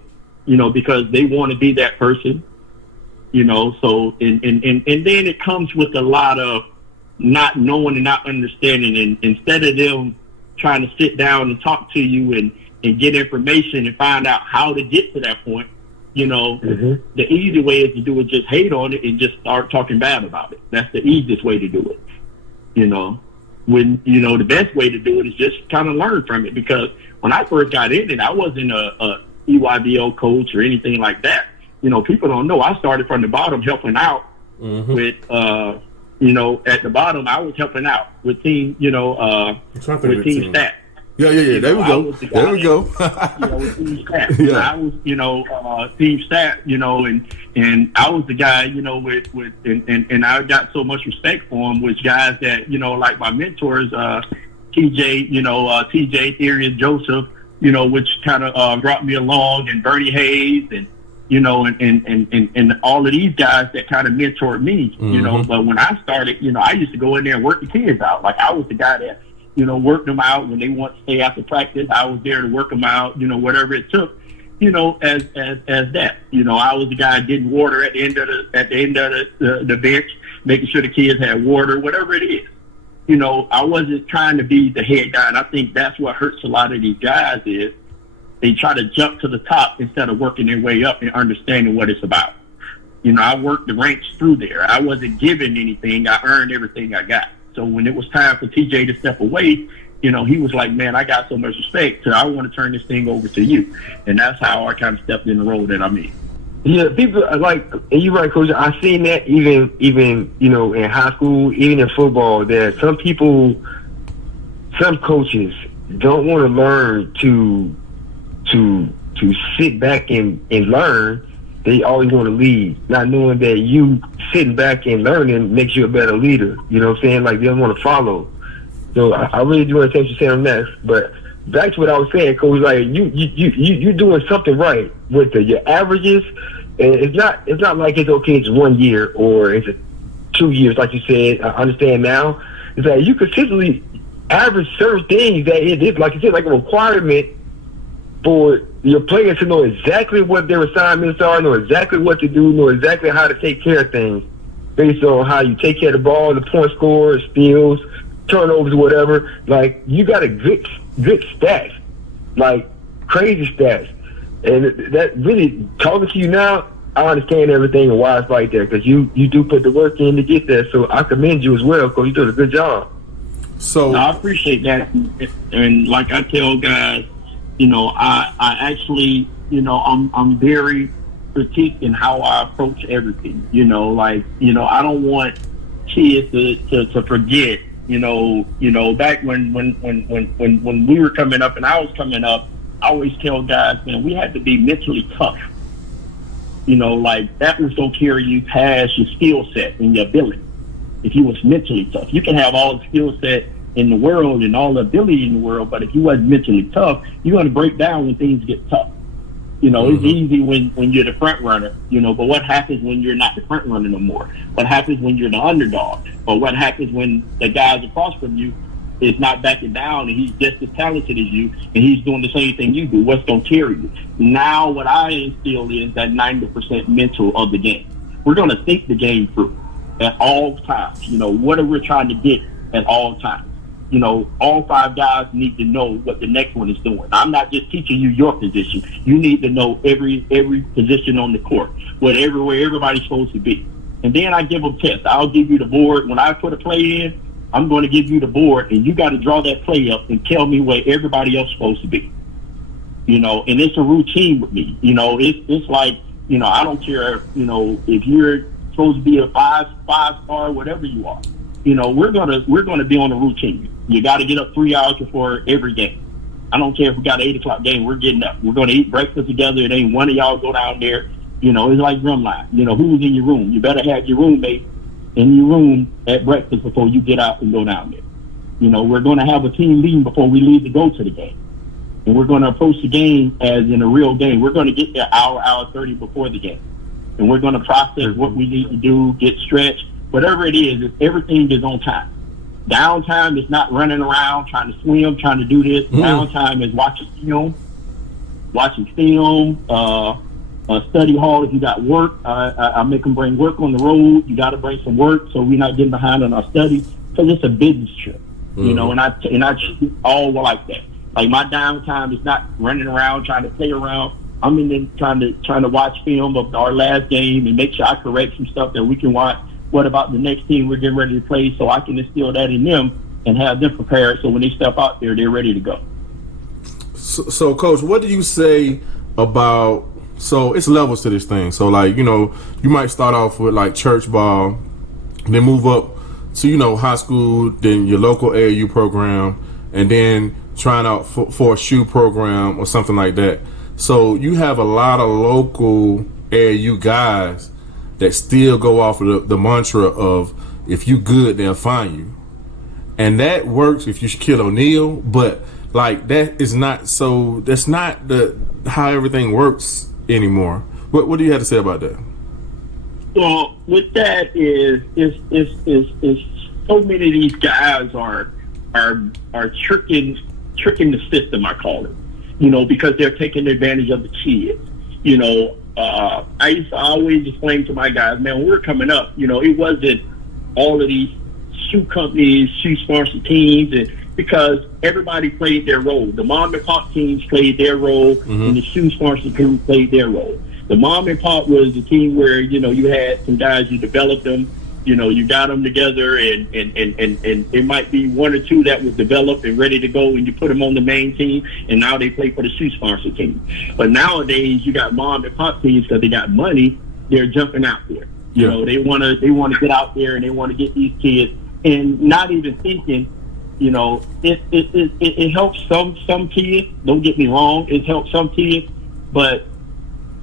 because they want to be that person, so, and then it comes with a lot of not knowing and not understanding. And instead of them trying to sit down and talk to you and get information and find out how to get to that point, the easy way is to do it, just hate on it and just start talking bad about it. That's the easiest way to do it. When, the best way to do it is just kind of learn from it. Because when I first got in it, I wasn't a EYBL coach or anything like that. People don't know. I started from the bottom helping out with, at the bottom, I was helping out with team, with team stat. Yeah. There we go. With team stat. I was, team stat, and I was the guy, with and I got so much respect for him, which guys that, like my mentors, TJ, Theory, and Joseph, which kind of brought me along, and Bernie Hayes, and and all of these guys that kind of mentored me, But when I started, I used to go in there and work the kids out. Like, I was the guy that, worked them out when they want to stay after practice. I was there to work them out, whatever it took, as that. I was the guy getting water at the end of the bench, making sure the kids had water, whatever it is. I wasn't trying to be the head guy, and I think that's what hurts a lot of these guys is they try to jump to the top instead of working their way up and understanding what it's about. I worked the ranks through there. I wasn't given anything. I earned everything I got. So when it was time for TJ to step away, he was like, man, I got so much respect, so I want to turn this thing over to you. And that's how I kind of stepped in the role that I'm in. Yeah, people are like, and you're right, Coach. I've seen that even in high school, even in football, that some coaches don't want to learn to sit back and learn. They always want to lead, not knowing that you sitting back and learning makes you a better leader. You know what I'm saying? Like, they don't want to follow. So I really do want to take you saying on that. But back to what I was saying, Coach, like you doing something right with your averages. And it's not like it's okay, it's 1 year or it's 2 years, like you said. I understand now. It's like you consistently average certain things that it is, like you said, like a requirement for your players to know exactly what their assignments are, know exactly what to do, know exactly how to take care of things based on how you take care of the ball, the point score, steals, turnovers, whatever. Like, you got a good stats like crazy stats. And that really, talking to you now, I understand everything and why it's like that, because you do put the work in to get there. So I commend you as well, because you did a good job. So I appreciate that, and like I tell guys, you know, I actually, you know, I'm very critique in how I approach everything. You know, like, you know, I don't want kids to forget. You know, back when we were coming up and I was coming up, I always tell guys, man, we had to be mentally tough. You know, like that was gonna carry you past your skill set and your ability. If you was mentally tough, you can have all the skill set in the world and all the ability in the world, but if you wasn't mentally tough, you're gonna break down when things get tough. You know, It's easy when you're the front runner, you know, but what happens when you're not the front runner no more? What happens when you're the underdog? Or what happens when the guys across from you is not backing down and he's just as talented as you and he's doing the same thing you do? What's going to carry you? Now what I instill is that 90% mental of the game. We're going to think the game through at all times. You know, what are we trying to get at all times? You know, all 5 guys need to know what the next one is doing. I'm not just teaching you your position. You need to know every position on the court, where everybody's supposed to be. And then I give them tests. I'll give you the board. When I put a play in, I'm going to give you the board, and you got to draw that play up and tell me where everybody else is supposed to be. You know, and it's a routine with me. You know, it's like, you know, I don't care, you know, if you're supposed to be a five star, whatever you are. You know, we're gonna be on a routine. You got to get up 3 hours before every game. I don't care if we got an 8 o'clock game. We're getting up. We're going to eat breakfast together. It ain't one of y'all go down there. You know, it's like drumline. You know, who's in your room? You better have your roommate in your room at breakfast before you get out and go down there. You know, we're going to have a team meeting before we leave to go to the game. And we're going to approach the game as in a real game. We're going to get there hour 30 before the game. And we're going to process what we need to do, get stretched. Whatever it is, everything is on time. Downtime is not running around, trying to swim, trying to do this. Downtime is watching film, study hall. If you got work, I make them bring work on the road. You got to bring some work so we're not getting behind on our study, because it's a business trip, you know. And I treat it all like that. Like my downtime is not running around trying to play around. I'm in there trying to watch film of our last game and make sure I correct some stuff that we can watch. What about the next team we're getting ready to play, so I can instill that in them and have them prepared so when they step out there, they're ready to go. So Coach, what do you say about, so it's levels to this thing. So, like, you know, you might start off with, like, church ball, then move up to, you know, high school, then your local AAU program, and then trying out for a shoe program or something like that. So you have a lot of local AAU guys that still go off of the mantra of, if you good, they'll find you. And that works if you Shaquille O'Neal, but like that's not how everything works anymore. What do you have to say about that? Well, with that is so many of these guys are tricking the system, I call it. You know, because they're taking advantage of the kids. You know, I used to always explain to my guys, man, when we were coming up, you know, it wasn't all of these shoe companies, shoe sponsor teams, and because everybody played their role. The mom and pop teams played their role, and the shoe sponsor teams played their role. The mom and pop was the team where, you know, you had some guys, you developed them, you know, you got them together, and it might be 1 or 2 that was developed and ready to go, and you put them on the main team, and now they play for the shoe sponsor team. But nowadays, you got mom and pop teams because they got money. They're jumping out there. You know, they want to get out there and they want to get these kids, and not even thinking. You know, it helps some kids. Don't get me wrong, it helps some kids, but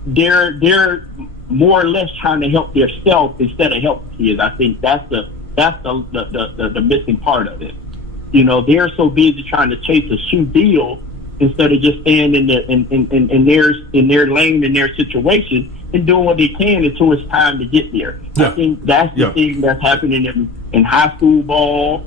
they're more or less trying to help themselves instead of help kids. I think that's the missing part of it. You know, they're so busy trying to chase a shoe deal instead of just staying in their lane, in their situation, and doing what they can until it's time to get there. I think that's the thing that's happening in high school ball,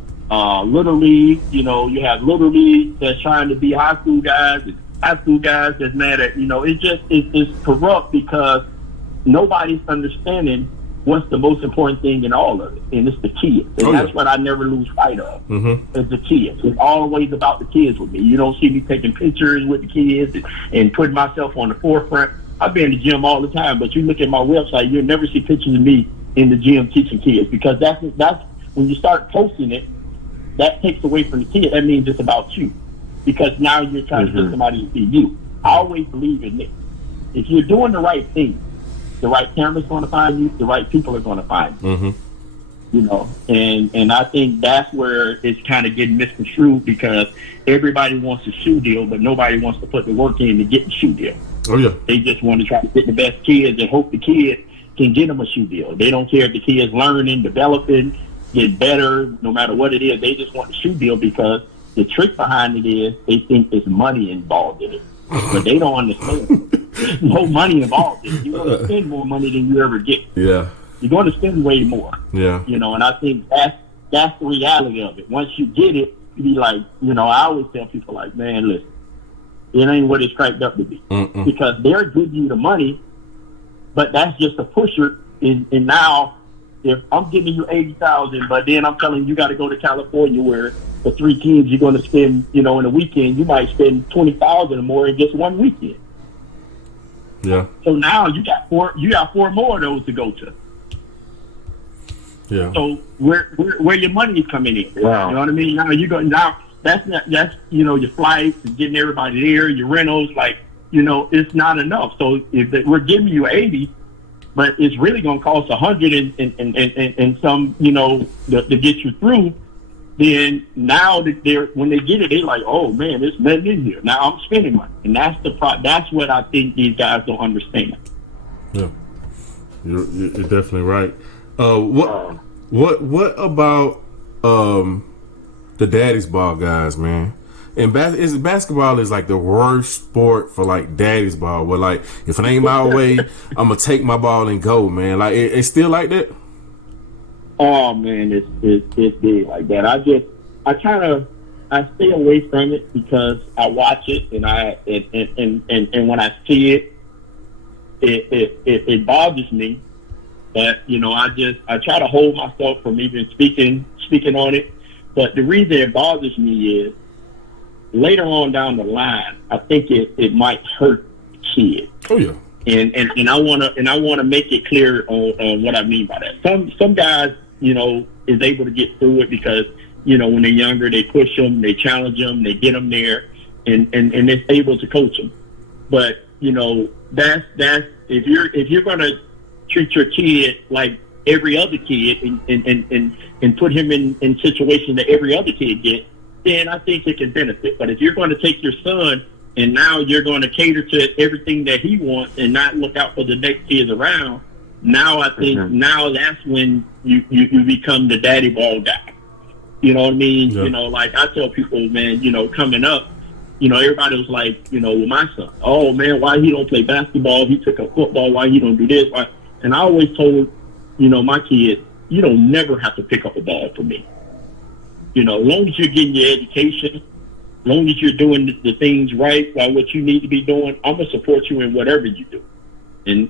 Little League. You know, you have Little League that's trying to be high school guys, and high school guys that's mad at, you know, it's corrupt because nobody's understanding what's the most important thing in all of it, and it's the kids. And that's what I never lose sight of. It's the kids. It's always about the kids with me. You don't see me taking pictures with the kids and putting myself on the forefront. I've been in the gym all the time, but you look at my website, you'll never see pictures of me in the gym teaching kids, because that's when you start posting it, that takes away from the kid. That means it's about you, because now you're trying to get somebody to see you. I always believe in this. If you're doing the right thing, the right camera's going to find you, the right people are going to find you. You know, and I think that's where it's kind of getting misconstrued, because everybody wants a shoe deal, but nobody wants to put the work in to get the shoe deal. Oh yeah. They just want to try to get the best kids and hope the kid can get them a shoe deal. They don't care if the kid's learning, developing, get better, no matter what it is. They just want the shoe deal, because the trick behind it is they think there's money involved in it. But they don't understand. There's no money involved in it. You're going to spend more money than you ever get. Yeah. You're going to spend way more. Yeah. You know, and I think that's the reality of it. Once you get it, you be like, you know, I always tell people, like, man, listen, it ain't what it's cracked up to be. Because they're giving you the money, but that's just a pusher. And now, if I'm giving you $80,000, but then I'm telling you got to go to California, where for 3 kids you're going to spend, you know, in a weekend, you might spend $20,000 or more in just one weekend. Yeah. So now you got 4 more of those to go to. Yeah. So where your money is coming in? Wow. You know what I mean? Now that's you know, your flights and getting everybody there, your rentals, like, you know, it's not enough. So if we're giving you 80, but it's really going to cost 100 and some, you know, to get you through, then now that when they get it, they're like, oh man, there's nothing in here. Now I'm spending money, and that's what I think these guys don't understand. Yeah, you're definitely right. What about the daddy's ball guys, man? And basketball is like the worst sport for like daddy's ball. Where like, if it ain't my way, I'm gonna take my ball and go, man. Like it's still like that. Oh man, it's big like that. I stay away from it, because I watch it and when I see it bothers me. But you know, I try to hold myself from even speaking on it. But the reason it bothers me is later on down the line, I think it might hurt kids. Oh yeah. And I wanna make it clear on what I mean by that. Some guys, you know, is able to get through it because, you know, when they're younger, they push them, they challenge them, they get them there, and they're able to coach them. But you know, that's if you're gonna treat your kid like every other kid and put him in situations that every other kid gets, then I think it can benefit. But if you're going to take your son and now you're going to cater to everything that he wants and not look out for the next kids around, now I think now that's when you become the daddy ball guy. You know what I mean? Yeah. You know, like I tell people, man, you know, coming up, you know, everybody was like, you know, with my son, oh man, why he don't play basketball? He took up football. Why he don't do this? Why? And I always told, you know, my kids, you don't never have to pick up a ball for me. You know, as long as you're getting your education, as long as you're doing the things right, like what you need to be doing, I'm gonna support you in whatever you do. And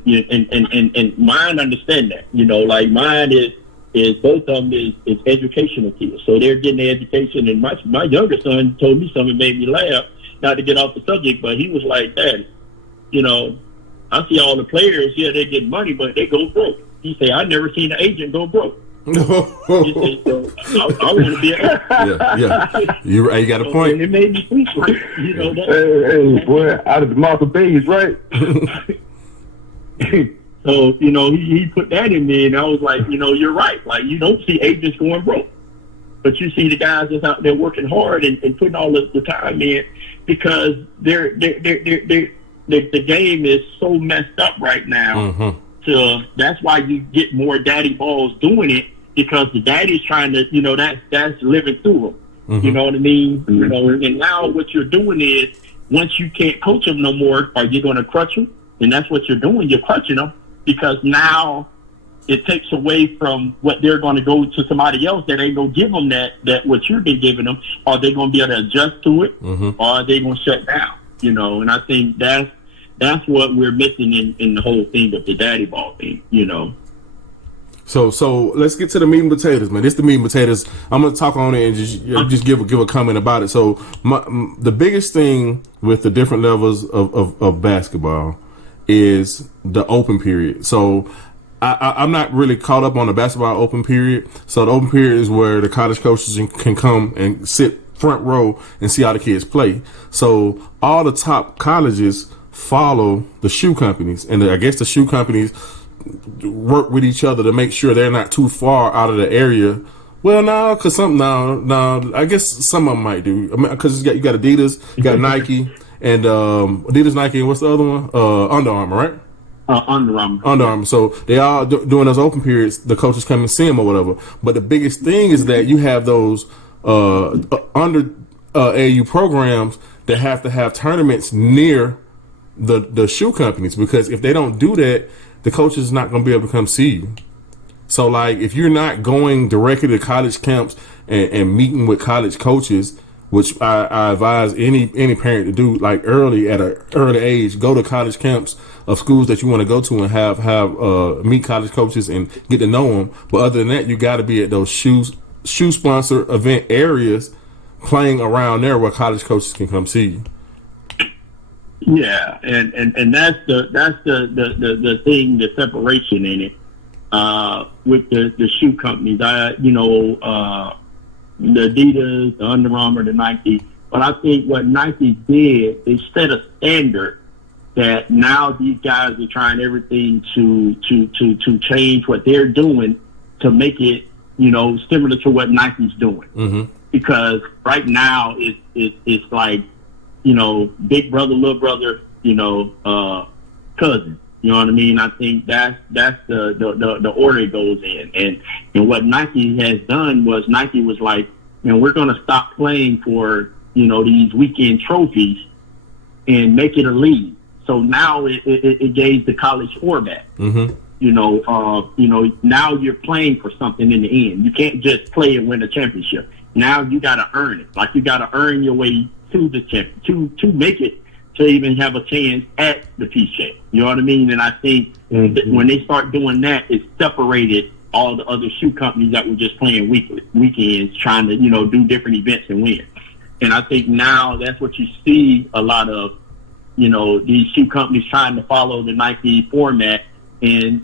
mine understand that. You know, like mine is both of them is educational kids, so they're getting their education. And my younger son told me something that made me laugh. Not to get off the subject, but he was like, Dad, you know, I see all the players here, they get money, but they go broke. He said, I never seen an agent go broke. He said, so I want to be an agent. Yeah. You got a point. And it made me think, you know, that. Hey, boy, out of the mouth of babes, right? So, you know, he put that in me, and I was like, you know, you're right. Like, you don't see agents going broke, but you see the guys that's out there working hard and putting all the time in, because the game is so messed up right now. Mm-hmm. So that's why you get more daddy balls doing it, because the daddy's trying to, you know, that's living through them. Mm-hmm. You know what I mean? Mm-hmm. You know, and now what you're doing is, once you can't coach them no more, are you going to crutch them? And that's what you're doing. You're crutching them, because now it takes away from what they're going to go to somebody else that ain't going to give them that what you've been giving them. Are they going to be able to adjust to it, or are they going to shut down? You know, and I think that's what we're missing in the whole thing of the daddy ball thing, you know. So let's get to the meat and potatoes, man. This the meat and potatoes. I'm gonna talk on it and just give a comment about it. So the biggest thing with the different levels of basketball is the open period. So I'm not really caught up on the basketball open period. So the open period is where the college coaches can come and sit front row and see how the kids play. So all the top colleges follow the shoe companies, and I guess the shoe companies work with each other to make sure they're not too far out of the area. Well, no, because I guess some of them might do. I mean, because you got Adidas, you got Nike, and Adidas, Nike, and what's the other one? Under Armour, right? Under Armour. Under Armour. So they all during those open periods, the coaches come and see them or whatever. But the biggest thing is that you have those under AU programs that have to have tournaments near the shoe companies, because if they don't do that, the coach is not going to be able to come see you. So, like, if you're not going directly to college camps and meeting with college coaches, which I advise any parent to do, like, early at an early age, go to college camps of schools that you want to go to and have meet college coaches and get to know them. But other than that, you got to be at those shoe sponsor event areas, playing around there where college coaches can come see you. Yeah, and that's the thing, the separation in it with the shoe companies. The Adidas, the Under Armour, the Nike. But I think what Nike did, they set a standard that now these guys are trying everything to change what they're doing to make it, similar to what Nike's doing. Mm-hmm. Because right now it's like, big brother, little brother, cousin. You know what I mean? I think that's the order it goes in. And what Nike has done was Nike was like, we're going to stop playing for, these weekend trophies and make it a league. So now it gave the college format. Mm-hmm. Now you're playing for something in the end. You can't just play and win a championship. Now you got to earn it. Like, you got to earn your way to the champion to make it, to even have a chance at the Peace Champ. You know what I mean? And I think that when they start doing that, it separated all the other shoe companies that were just playing weekends, trying to, do different events and win. And I think now that's what you see a lot of, these shoe companies trying to follow the Nike format. And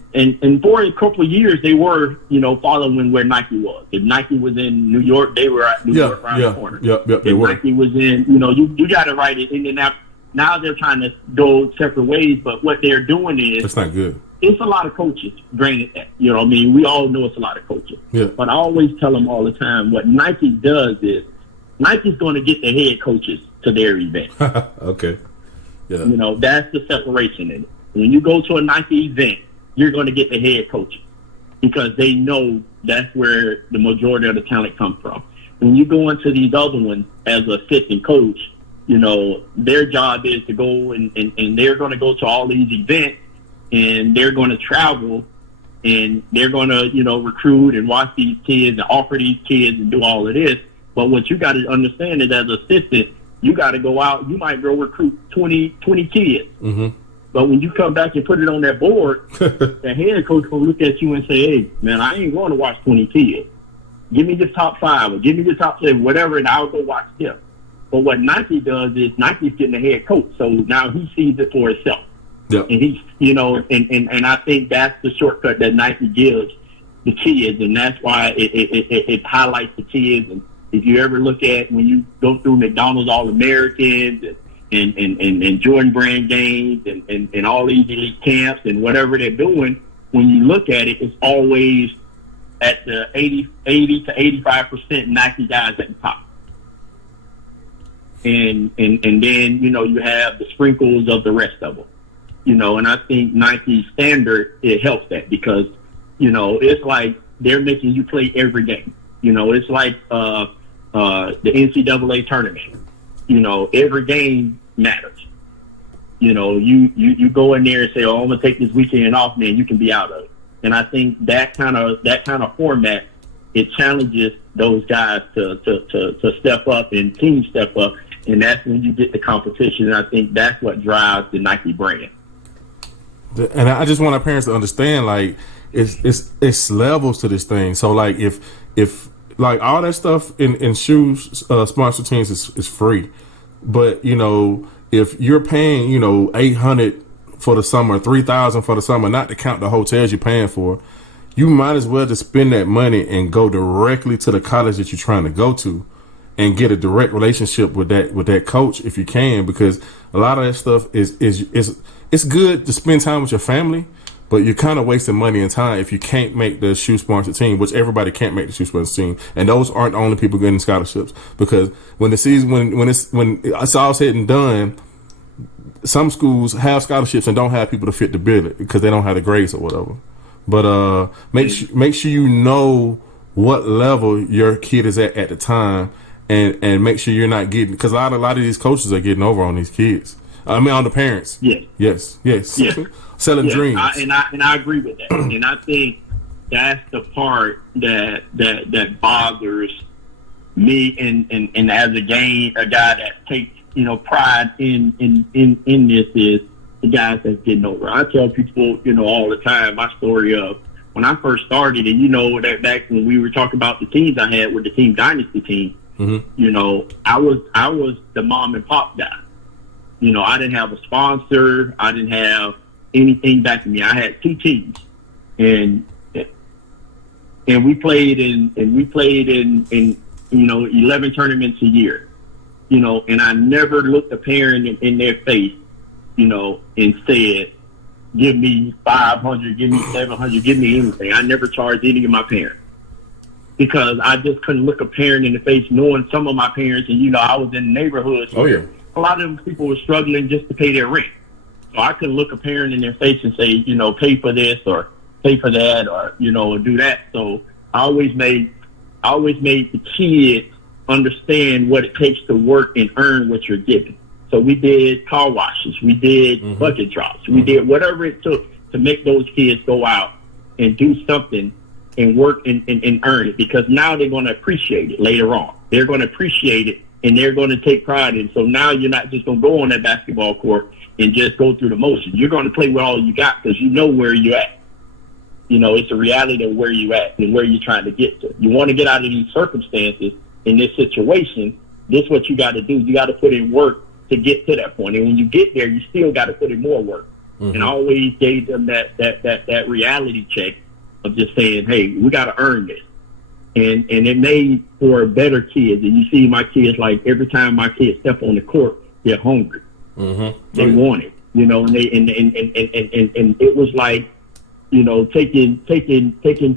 for a couple of years, they were, following where Nike was. If Nike was in New York, they were at New York around the corner. If Nike was in, you got to write it in Indianapolis. Now they're trying to go separate ways, but what they're doing is... That's not good. It's a lot of coaches, granted that. You know what I mean? We all know it's a lot of coaches. Yeah. But I always tell them all the time, what Nike does is, Nike's going to get the head coaches to their event. Okay. Yeah. That's the separation in it. When you go to a Nike event, you're going to get the head coaches because they know that's where the majority of the talent comes from. When you go into these other ones as an assistant coach, their job is to go and they're going to go to all these events and they're going to travel and they're going to, recruit and watch these kids and offer these kids and do all of this. But what you got to understand is, as an assistant, you got to go out, you might go recruit 20 kids. Mm-hmm. But when you come back and put it on that board, the head coach will look at you and say, hey, man, I ain't going to watch 20 kids. Give me the top 5 or give me the top 7, whatever, and I'll go watch them. But what Nike does is Nike's getting the head coach. So now he sees it for himself. Yep. And he's, and I think that's the shortcut that Nike gives the kids. And that's why it highlights the kids. And if you ever look at when you go through McDonald's All-Americans and Jordan Brand games and all these elite camps and whatever they're doing, when you look at it, it's always at the 80 to 85% Nike guys at the top. And then, you have the sprinkles of the rest of them, and I think Nike's standard, it helps that because, it's like they're making you play every game. It's like the NCAA tournament. Every game matters. You go in there and say, oh, I'm going to take this weekend off, man, you can be out of it. And I think that kind of format, it challenges those guys to step up and team step up. And that's when you get the competition. And I think that's what drives the Nike brand. And I just want our parents to understand, like, it's levels to this thing. So like if like all that stuff in shoes sponsor teams is free, but you know if you're paying $800 for the summer, $3,000 for the summer, not to count the hotels you're paying for, you might as well just spend that money and go directly to the college that you're trying to go to, and get a direct relationship with that coach if you can, because a lot of that stuff is it's good to spend time with your family, but you're kind of wasting money and time if you can't make the shoe sponsor team, which everybody can't make the shoe sponsor team, and those aren't the only people getting scholarships, because when the season when it's all said and done, some schools have scholarships and don't have people to fit the bill because they don't have the grades or whatever. But make sure you know what level your kid is at the time, and make sure you're not getting, because a lot of these coaches are getting over on these kids. I mean, on the parents. Yes. Selling dreams. I agree with that, and I think that's the part that bothers me, and as a guy that takes pride in this is the guys that's getting over. I tell people all the time my story of when I first started, and that back when we were talking about the teams I had with the team dynasty team. Mm-hmm. I was the mom and pop guy. I didn't have a sponsor. I didn't have anything back to me. I had 2 teams, and we played in 11 tournaments a year. And I never looked a parent in their face, and said, "Give me $500, give me $700, give me anything." I never charged any of my parents, because I just couldn't look a parent in the face, knowing some of my parents, and I was in the neighborhood. So a lot of them people were struggling just to pay their rent. So I couldn't look a parent in their face and say, pay for this or pay for that, or do that. So I always made the kids understand what it takes to work and earn what you're given. So we did car washes, we did bucket drops, we did whatever it took to make those kids go out and do something and work and earn it, because now they're going to appreciate it later on. They're going to appreciate it, and they're going to take pride in it. So now you're not just going to go on that basketball court and just go through the motions. You're going to play with all you got, because you know where you're at. It's a reality of where you're at and where you're trying to get to. You want to get out of these circumstances in this situation. This is what you got to do. You got to put in work to get to that point. And when you get there, you still got to put in more work. And I always gave them that reality check of just saying, hey, we got to earn this. And it made for better kids. And you see my kids, like every time my kids step on the court, they're hungry. They want it, and it was like, taking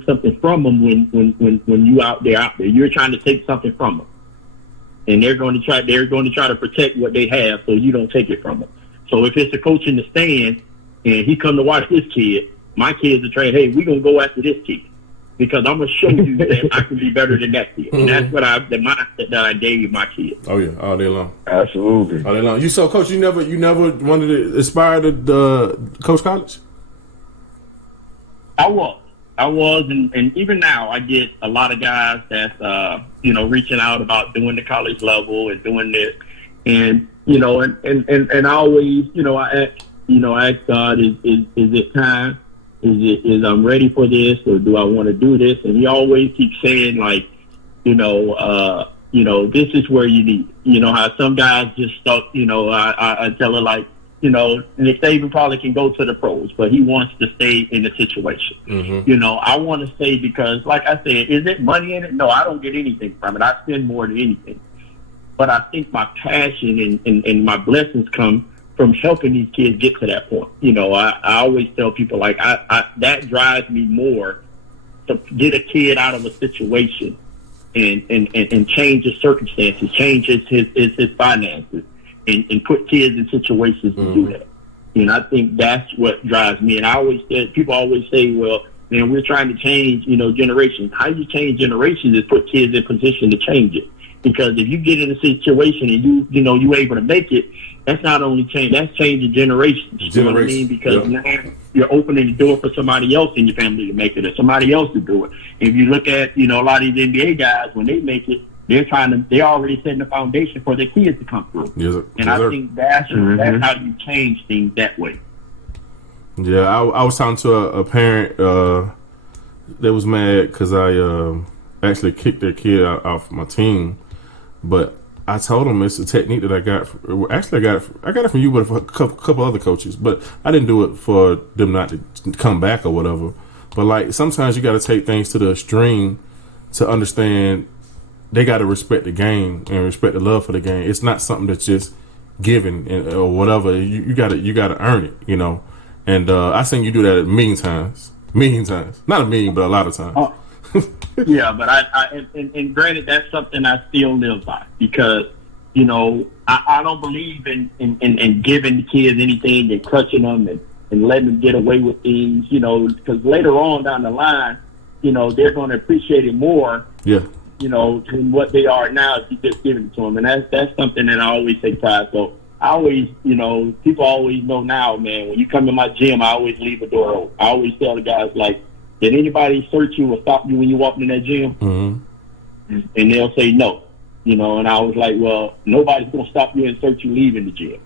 something from them when you out there, you're trying to take something from them, and they're going to try to protect what they have, so you don't take it from them. So if it's a coach in the stand and he come to watch this kid, my kids are trained, hey, we're going to go after this kid, because I'm going to show you that I can be better than that kid. And that's what the mindset that I gave my kids. Oh yeah, all day long. Absolutely. All day long. Coach, you never wanted to aspire to coach college? I was, and even now I get a lot of guys that's reaching out about doing the college level and doing this, and and I always I ask God, is it time? Is I'm ready for this, or do I want to do this? And he always keeps saying, like, this is where you need it. How some guys just stuck. I tell her, like, Nick Saban probably can go to the pros, but he wants to stay in the situation. I want to stay because, like I said, is it money in it? No, I don't get anything from it. I spend more than anything. But I think my passion and my blessings come from helping these kids get to that point. I always tell people, like, I that drives me more to get a kid out of a situation and change his circumstances, change his finances, and put kids in situations to do that. And I think that's what drives me. And people always say, well, man, we're trying to change, generations. How you change generations is put kids in position to change it. Because if you get in a situation and you're able to make it, that's not only change, that's changing generations. You know what I mean? Because now you're opening the door for somebody else in your family to make it, or somebody else to do it. If you look at, a lot of these NBA guys, when they make it, they're already setting the foundation for their kids to come through. Yes, and I think that's how you change things that way. Yeah, I was talking to a parent that was mad because I actually kicked their kid out off my team, but I told them it's a technique that I got. Actually, I got it from you, but for a couple other coaches. But I didn't do it for them not to come back or whatever. But like sometimes you got to take things to the extreme to understand they got to respect the game and respect the love for the game. It's not something that's just given or whatever. You got to earn it, you know. And I seen you do that a million times, not a million, but a lot of times. Yeah, but I and granted, that's something I still live by because, you know, I don't believe in giving the kids anything and clutching them and letting them get away with things, you know, because later on down the line, you know, they're going to appreciate it more, yeah, you know, than what they are now if you just give it to them. And that's something that I always take pride. So I always, you know, people always know now, man, when you come to my gym, I always leave a door open. I always tell the guys, like, did anybody search you or stop you when you walked in that gym? Mm-hmm. And they'll say no, you know. And I was like, well, nobody's gonna stop you and search you leaving the gym,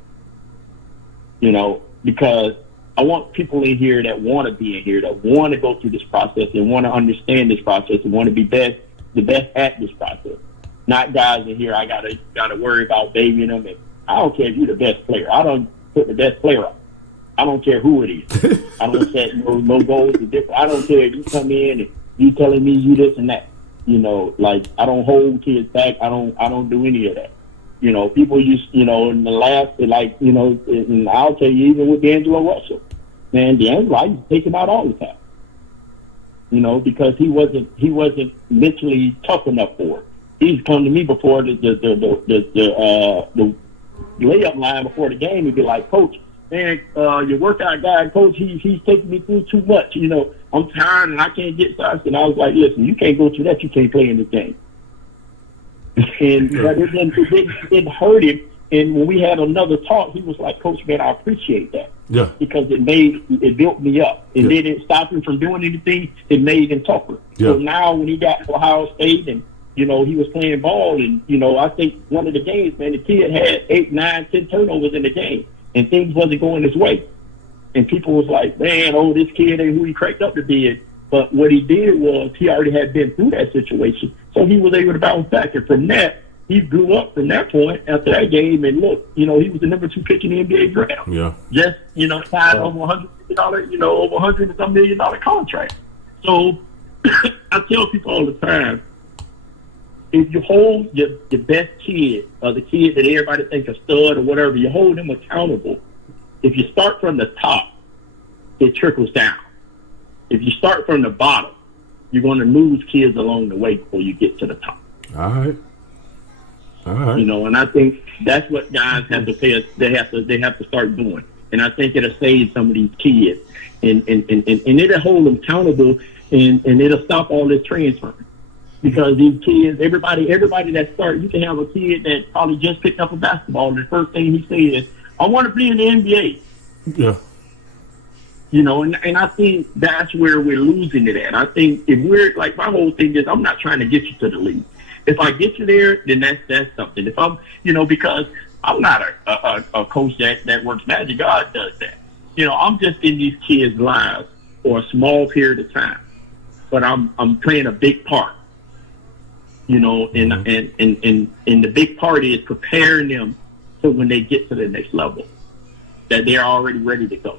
you know, because I want people in here that want to be in here, that want to go through this process and want to understand this process and want to be the best at this process. Not guys in here I gotta worry about babying them. And I don't care if you're the best player. I don't put the best player up. I don't care who it is. I don't set no goals or different. I don't care if you come in and you telling me you this and that. You know, like I don't hold kids back. I don't do any of that. You know, people used, you know, in the last, like, you know, and I'll tell you, even with D'Angelo Russell, man, D'Angelo, I used to take him out all the time. You know, because he wasn't mentally tough enough for it. He's come to me before the layup line before the game and be like, Coach, man, your workout guy, Coach, he's taking me through too much. You know, I'm tired and I can't get started. And I was like, listen, you can't go through that. You can't play in this game. And but it hurt him. And when we had another talk, he was like, Coach, man, I appreciate that. Yeah. Because it built me up. And then it stopped him from doing anything. It made him tougher. Yeah. So now when he got to Ohio State and, you know, he was playing ball and, you know, I think one of the games, man, the kid had 8, 9, 10 turnovers in the game. And things wasn't going his way. And people was like, man, oh, this kid ain't who he cracked up to be. But what he did was he already had been through that situation. So he was able to bounce back. And from that, he blew up from that point after that game. And look, you know, he was the number 2 pick in the NBA draft. Yeah. Just, you know, signed over $100 million, over $100 and some $1 million contract. So I tell people all the time, if you hold the best kid or the kid that everybody thinks a stud or whatever, you hold them accountable. If you start from the top, it trickles down. If you start from the bottom, you're going to lose kids along the way before you get to the top. All right. You know, and I think that's what guys have to pay. They have to start doing. And I think it'll save some of these kids, and it'll hold them accountable, and it'll stop all this transfer. Because these kids, everybody that starts, you can have a kid that probably just picked up a basketball, and the first thing he says, I want to be in the NBA. Yeah. You know, and I think that's where we're losing it at. I think if we're, like, my whole thing is I'm not trying to get you to the league. If I get you there, then that's something. If I'm, you know, because I'm not a coach that works magic. God does that. You know, I'm just in these kids' lives for a small period of time. But I'm playing a big part. You know, and the big part is preparing them so when they get to the next level, that they're already ready to go.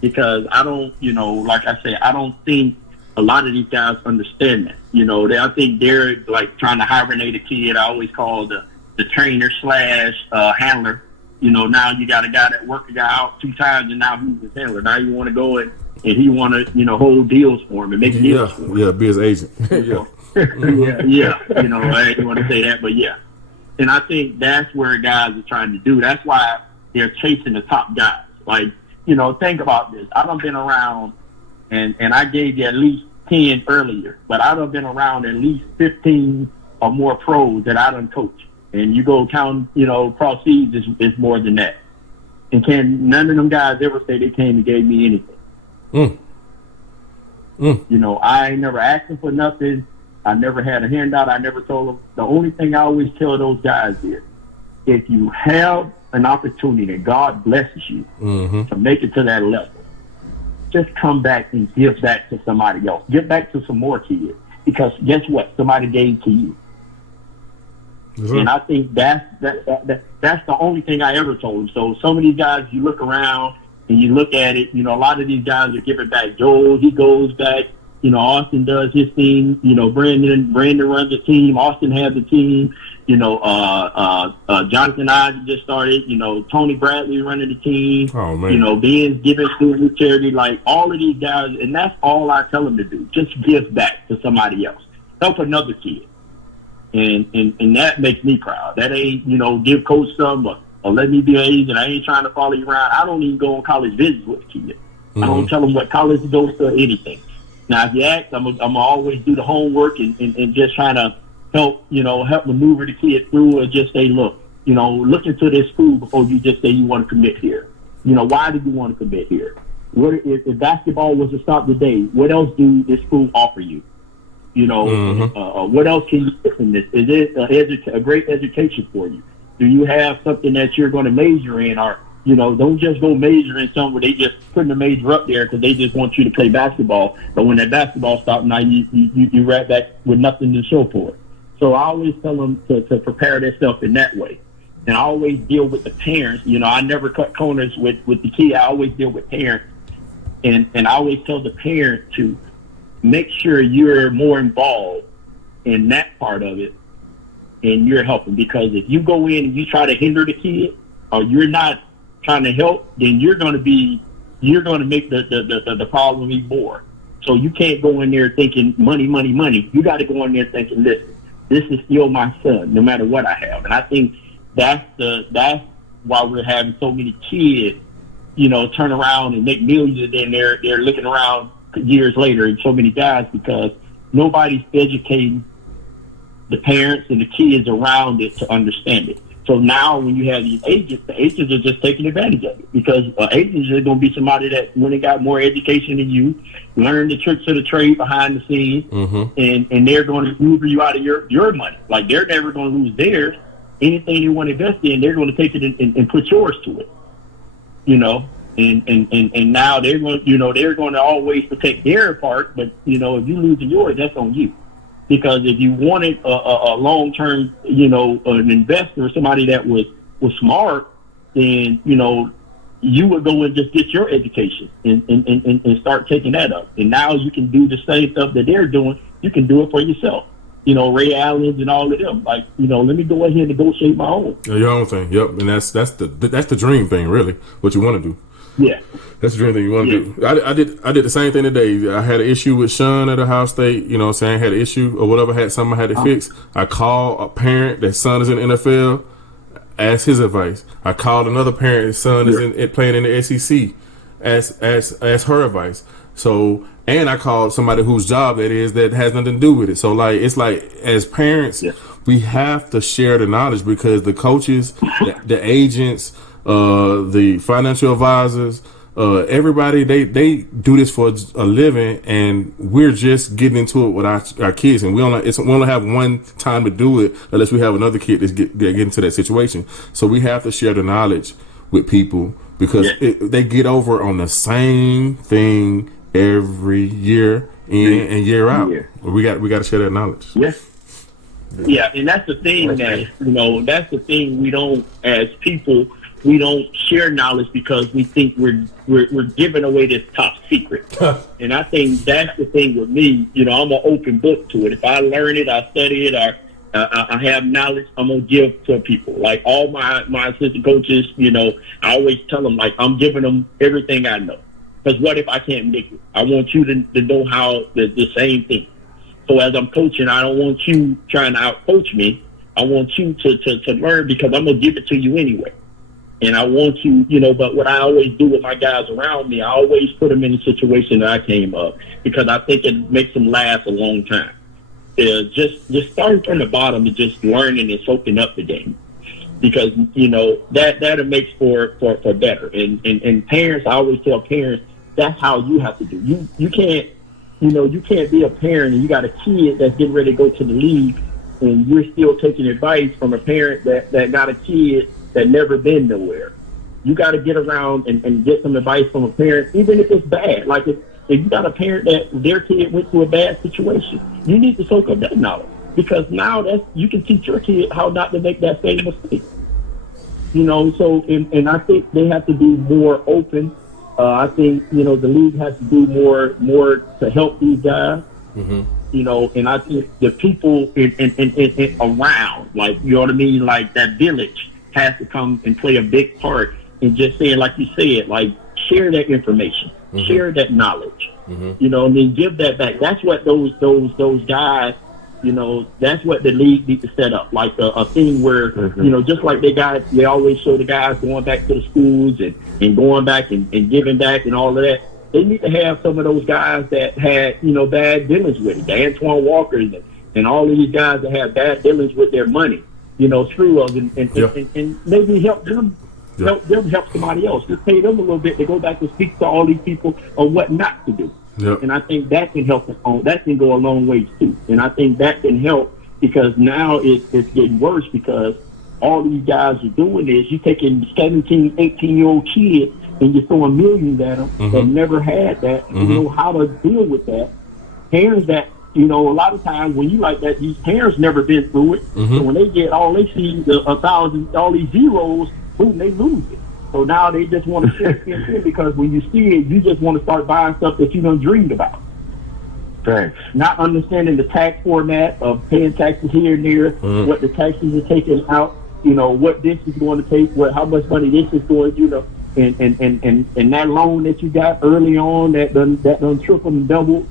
Because I don't, you know, like I say, I don't think a lot of these guys understand that. You know, I think they're like trying to hibernate a kid. I always call the trainer / handler. You know, now you got a guy that worked a guy out 2 times and now he's his handler. Now you want to go and he want to, you know, hold deals for him and make deals for him. Yeah, be his agent. Yeah. Yeah, you know, I didn't want to say that, but yeah. And I think that's where guys are trying to do. That's why they're chasing the top guys. Like, you know, think about this. I done been around, and I gave you at least 10 earlier, but I done been around at least 15 or more pros that I done coached. And you go count, you know, cross seeds is more than that. And none of them guys ever say they came and gave me anything. You know, I ain't never asked them for nothing. I never had a handout. I never told them. The only thing I always tell those guys is, if you have an opportunity and God blesses you to make it to that level, just come back and give back to somebody else. Give back to some more kids. Because guess what? Somebody gave to you. Mm-hmm. And I think that's the only thing I ever told him. So some of these guys, you look around and you look at it, a lot of these guys are giving back. Joel, he goes back. Austin does his thing. Brandon runs the team. Austin has the team. Jonathan I just started. Tony Bradley running the team. Oh man. Ben's giving to charity. Like all of these guys, and that's all I tell them to do. Just give back to somebody else. Help another kid. And that makes me proud. That ain't, give coach some or let me be an agent. I ain't trying to follow you around. I don't even go on college visits with kids. Mm-hmm. I don't tell them what college to go to or anything. Now, if you ask, I'm gonna always do the homework and just trying to help maneuver the kid through, or just say, look into this school before you just say you want to commit here. Why did you want to commit here? What if basketball was to stop today? What else do this school offer you? What else can you get from this? Is it a great education for you? Do you have something that you're going to major in, or don't just go major in something where they just putting the major up there because they just want you to play basketball. But when that basketball stops, now you right back with nothing to show for it. So I always tell them to prepare themselves in that way. And I always deal with the parents. I never cut corners with the kid. I always deal with parents. And I always tell the parent to make sure you're more involved in that part of it and you're helping. Because if you go in and you try to hinder the kid or you're not trying to help, then you're going to make the problem even more. So you can't go in there thinking money. You got to go in there thinking, listen, this is still my son, no matter what I have. And I think that's why we're having so many kids, turn around and make millions, and then they're looking around years later, and so many guys, because nobody's educating the parents and the kids around it to understand it. So now when you have these agents, the agents are just taking advantage of it, because agents are going to be somebody that, when they got more education than you, learn the tricks of the trade behind the scenes, mm-hmm. and they're going to maneuver you out of your money. Like, they're never going to lose theirs. Anything they want to invest in, they're going to take it and put yours to it. And now they're going, they're going to always protect their part, but if you lose yours, that's on you. Because if you wanted a long-term, an investor, somebody that was smart, then, you would go and just get your education and start taking that up. And now you can do the same stuff that they're doing. You can do it for yourself. Ray Allen's and all of them. Like, let me go ahead and negotiate my own. Your own thing. Yep. And that's the dream thing, really, what you want to do. Yeah. That's the dream thing you want to do. I did the same thing today. I had an issue with Sean at Ohio State, I had an issue or whatever, had something I had to fix. I called a parent that son is in the NFL, asked his advice. I called another parent, his son is playing in the SEC, asked her advice. So, and I called somebody whose job that has nothing to do with it. So, like, it's like, as parents, we have to share the knowledge, because the coaches, the agents, the financial advisors, everybody, they do this for a living, and we're just getting into it with our kids, and we only have one time to do it unless we have another kid that get into that situation. So we have to share the knowledge with people, because they get over on the same thing every year in and year out. We got to share that knowledge. Yeah, and that's the thing that's the thing we don't, as people, we don't share knowledge because we think we're giving away this top secret. And I think that's the thing with me. I'm an open book to it. If I learn it, I study it, or I have knowledge, I'm going to give to people. Like all my assistant coaches, I always tell them, like, I'm giving them everything I know. Because what if I can't make it? I want you to know how the same thing. So as I'm coaching, I don't want you trying to out-coach me. I want you to learn, because I'm going to give it to you anyway. And I want you, but what I always do with my guys around me, I always put them in the situation that I came up, because I think it makes them last a long time. Just starting from the bottom and just learning and soaking up the game, because that makes for better. And parents, I always tell parents, that's how you have to do. You can't be a parent and you got a kid that's getting ready to go to the league, and you're still taking advice from a parent that got a kid that never been nowhere. you got to get around and get some advice from a parent, even if it's bad. Like if you got a parent that their kid went through a bad situation, you need to soak up that knowledge, because now you can teach your kid how not to make that same mistake. So and I think they have to be more open. I think the league has to do more to help these guys. And I think the people in around, like, you know what I mean, like that village has to come and play a big part in just saying, like you said, like, share that information, share that knowledge, and then give that back. That's what those guys, that's what the league needs to set up, like a thing where, just like they always show the guys going back to the schools and going back and giving back and all of that. They need to have some of those guys that had, bad dealings with it, the Antoine Walkers and all of these guys that had bad dealings with their money, screw ups, and maybe help them. Help somebody else. Just pay them a little bit to go back and speak to all these people on what not to do. And I think that can help. That can go a long ways too. And I think that can help, because now it's getting worse, because all these guys are doing is you're taking 17, 18-year-old kids and you're throwing millions at them that never had that, know how to deal with that. Parents that, a lot of times when you like that, these parents never been through it. So when they get all they see, 1,000, all these zeros, boom, they lose it. So now they just want to shift in, because when you see it, you just want to start buying stuff that you done dreamed about. Thanks. Not understanding the tax format of paying taxes here and there, what the taxes are taking out, what this is going to take, how much money this is going, and that loan that you got early on that done triple and double,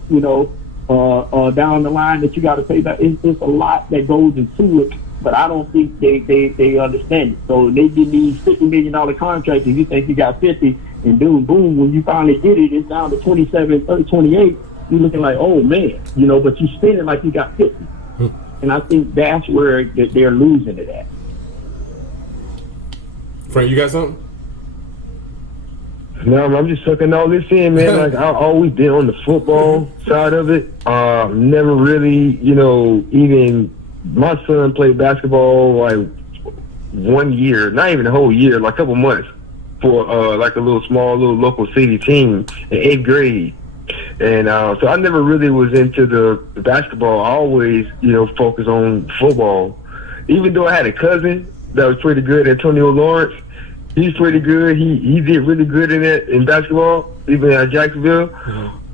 down the line that you got to pay back. It's a lot that goes into it. But I don't think they understand it. So they give these $50 million contracts, and you think you got 50, and boom, when you finally get it, it's down to 27, 30, 28. You're looking like, oh man, but you spend it like you got 50. And I think that's where they're losing it at. Frank, you got something? No, I'm just sucking all this in, man. Like, I've always been on the football side of it. Never really, even. My son played basketball like 1 year, not even a whole year, like a couple months, for like a little local city team in 8th grade. And so I never really was into the basketball. I always, focused on football. Even though I had a cousin that was pretty good, Antonio Lawrence, he's pretty good. He did really good in basketball, even at Jacksonville.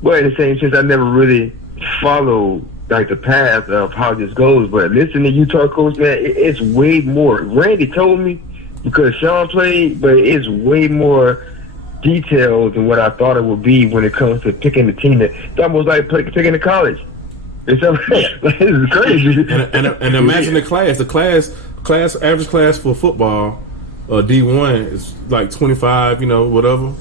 But in the same sense, I never really followed like the path of how this goes. But listening to Utah coach, man, it's way more. Randy told me, because Sean played, but it's way more detailed than what I thought it would be when it comes to picking the team. It's almost like picking a college. It's crazy. And imagine the class, average class for football, D1 is like 25, whatever.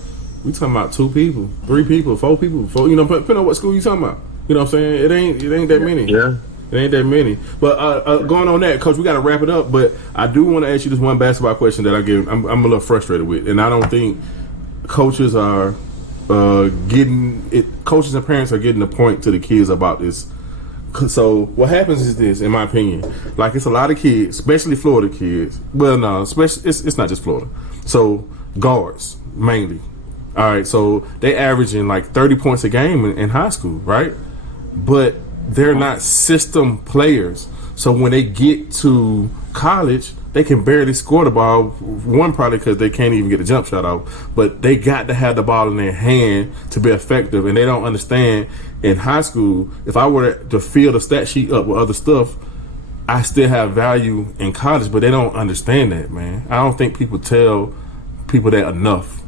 We talking about 2 people, 3 people, 4 people, depending on what school you talking about. You know what I'm saying? It ain't that many. Yeah. It ain't that many. But going on that, Coach, we got to wrap it up. But I do want to ask you this one basketball question that I'm a little frustrated with, and I don't think coaches are getting it. Coaches and parents are getting the point to the kids about this. So what happens is this, in my opinion, like, it's a lot of kids, especially Florida kids. Well, no, especially it's not just Florida. So guards mainly. All right, so they averaging like 30 points a game in high school, right? But they're not system players. So when they get to college, they can barely score the ball. One, probably because they can't even get a jump shot off. But they got to have the ball in their hand to be effective. And they don't understand, in high school, if I were to fill the stat sheet up with other stuff, I still have value in college. But they don't understand that, man. I don't think people tell people that enough,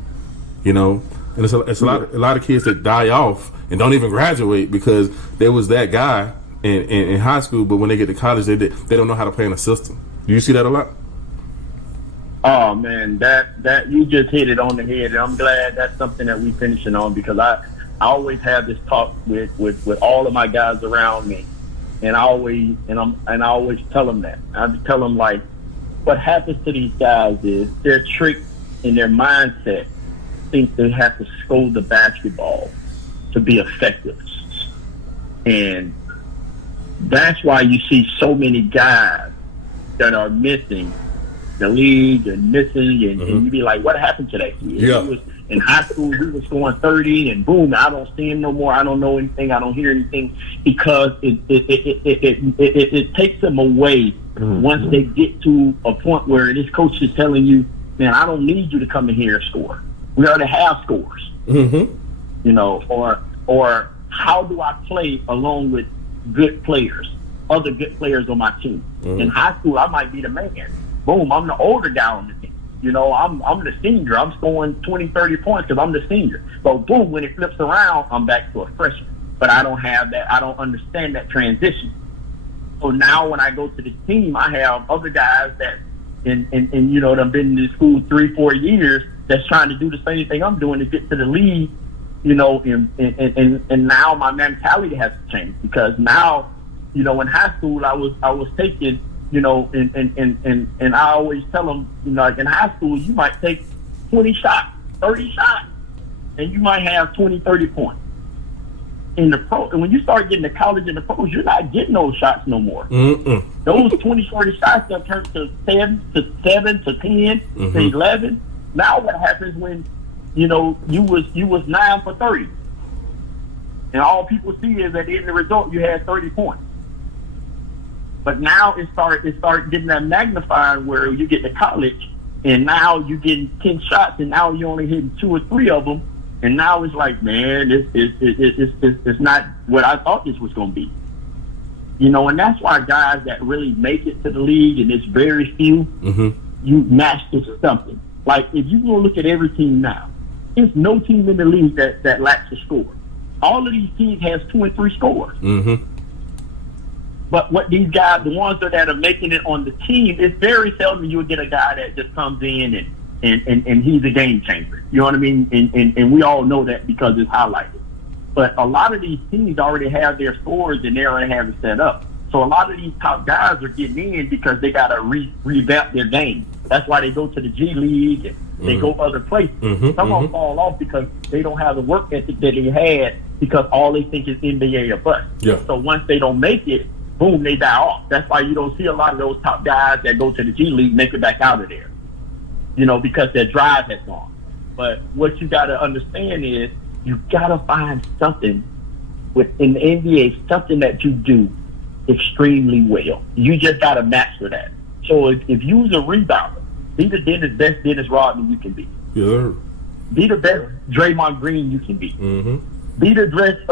And it's a lot of kids that die off and don't even graduate because there was that guy in high school, but when they get to college, they don't know how to play in a system. Do you see that a lot? Oh man, that you just hit it on the head, and I'm glad that's something that we finishing on, because I always have this talk with all of my guys around me, and I always tell them that. I tell them, like, what happens to these guys is they're tricked in their mindset, think they have to score the basketball to be effective. And that's why you see so many guys that are missing the league and missing, and you be like, what happened to that kid? Yeah. He was in high school, he was scoring 30, and boom, I don't see him no more. I don't know anything. I don't hear anything, because it takes them away once they get to a point where this coach is telling you, man, I don't need you to come in here and score. We already have scores. You know, or how do I play along with good players, other good players on my team? In high school, I might be the man. Boom, I'm the older guy on the team. You know, I'm the senior. I'm scoring 20, 30 points because I'm the senior. But boom, when it flips around, I'm back to a freshman. But I don't have that. I don't understand that transition. So now when I go to the team, I have other guys that, and you know, they've been in the school 3-4 years, that's trying to do the same thing I'm doing to get to the league. You know, and now my mentality has to change, because now, you know, in high school I was taking, you know, and I always tell them, you know, like in high school you might take 20 shots, 30 shots, and you might have 20, 30 points. In the pro, and when you start getting to college and the pros, you're not getting those shots no more. Those 20, 30 shots that turn to 7 to 10 to 11. Now what happens when, you know, you was 9 for 30, and all people see is at the end of the result you had 30 points. But now it start getting that magnified where you get to college, and now you getting 10 shots, and now you only hitting 2 or 3 of them, and now it's like, man, it's not what I thought this was going to be. You know, and that's why guys that really make it to the league, and it's very few, you master something. Like if you go look at every team now, there's no team in the league that lacks a score. All of these teams has 2 and 3 scores. But what these guys, the ones that are making it on the team, it's very seldom you'll get a guy that just comes in and he's a game changer. You know what I mean? And we all know that because it's highlighted. But a lot of these teams already have their scores and they already have it set up. So a lot of these top guys are getting in because they got to revamp their game. That's why they go to the G League and they go other places. Some of them fall off because they don't have the work ethic that they had, because all they think is NBA or bust. So once they don't make it, boom, they die off. That's why you don't see a lot of those top guys that go to the G League make it back out of there. You know, because their drive has gone. But what you got to understand is you got to find something in the NBA, something that you do extremely well. You just got to master that. So if you was a rebounder, be the best Dennis Rodman you can be. Be the best Draymond Green you can be. Be the best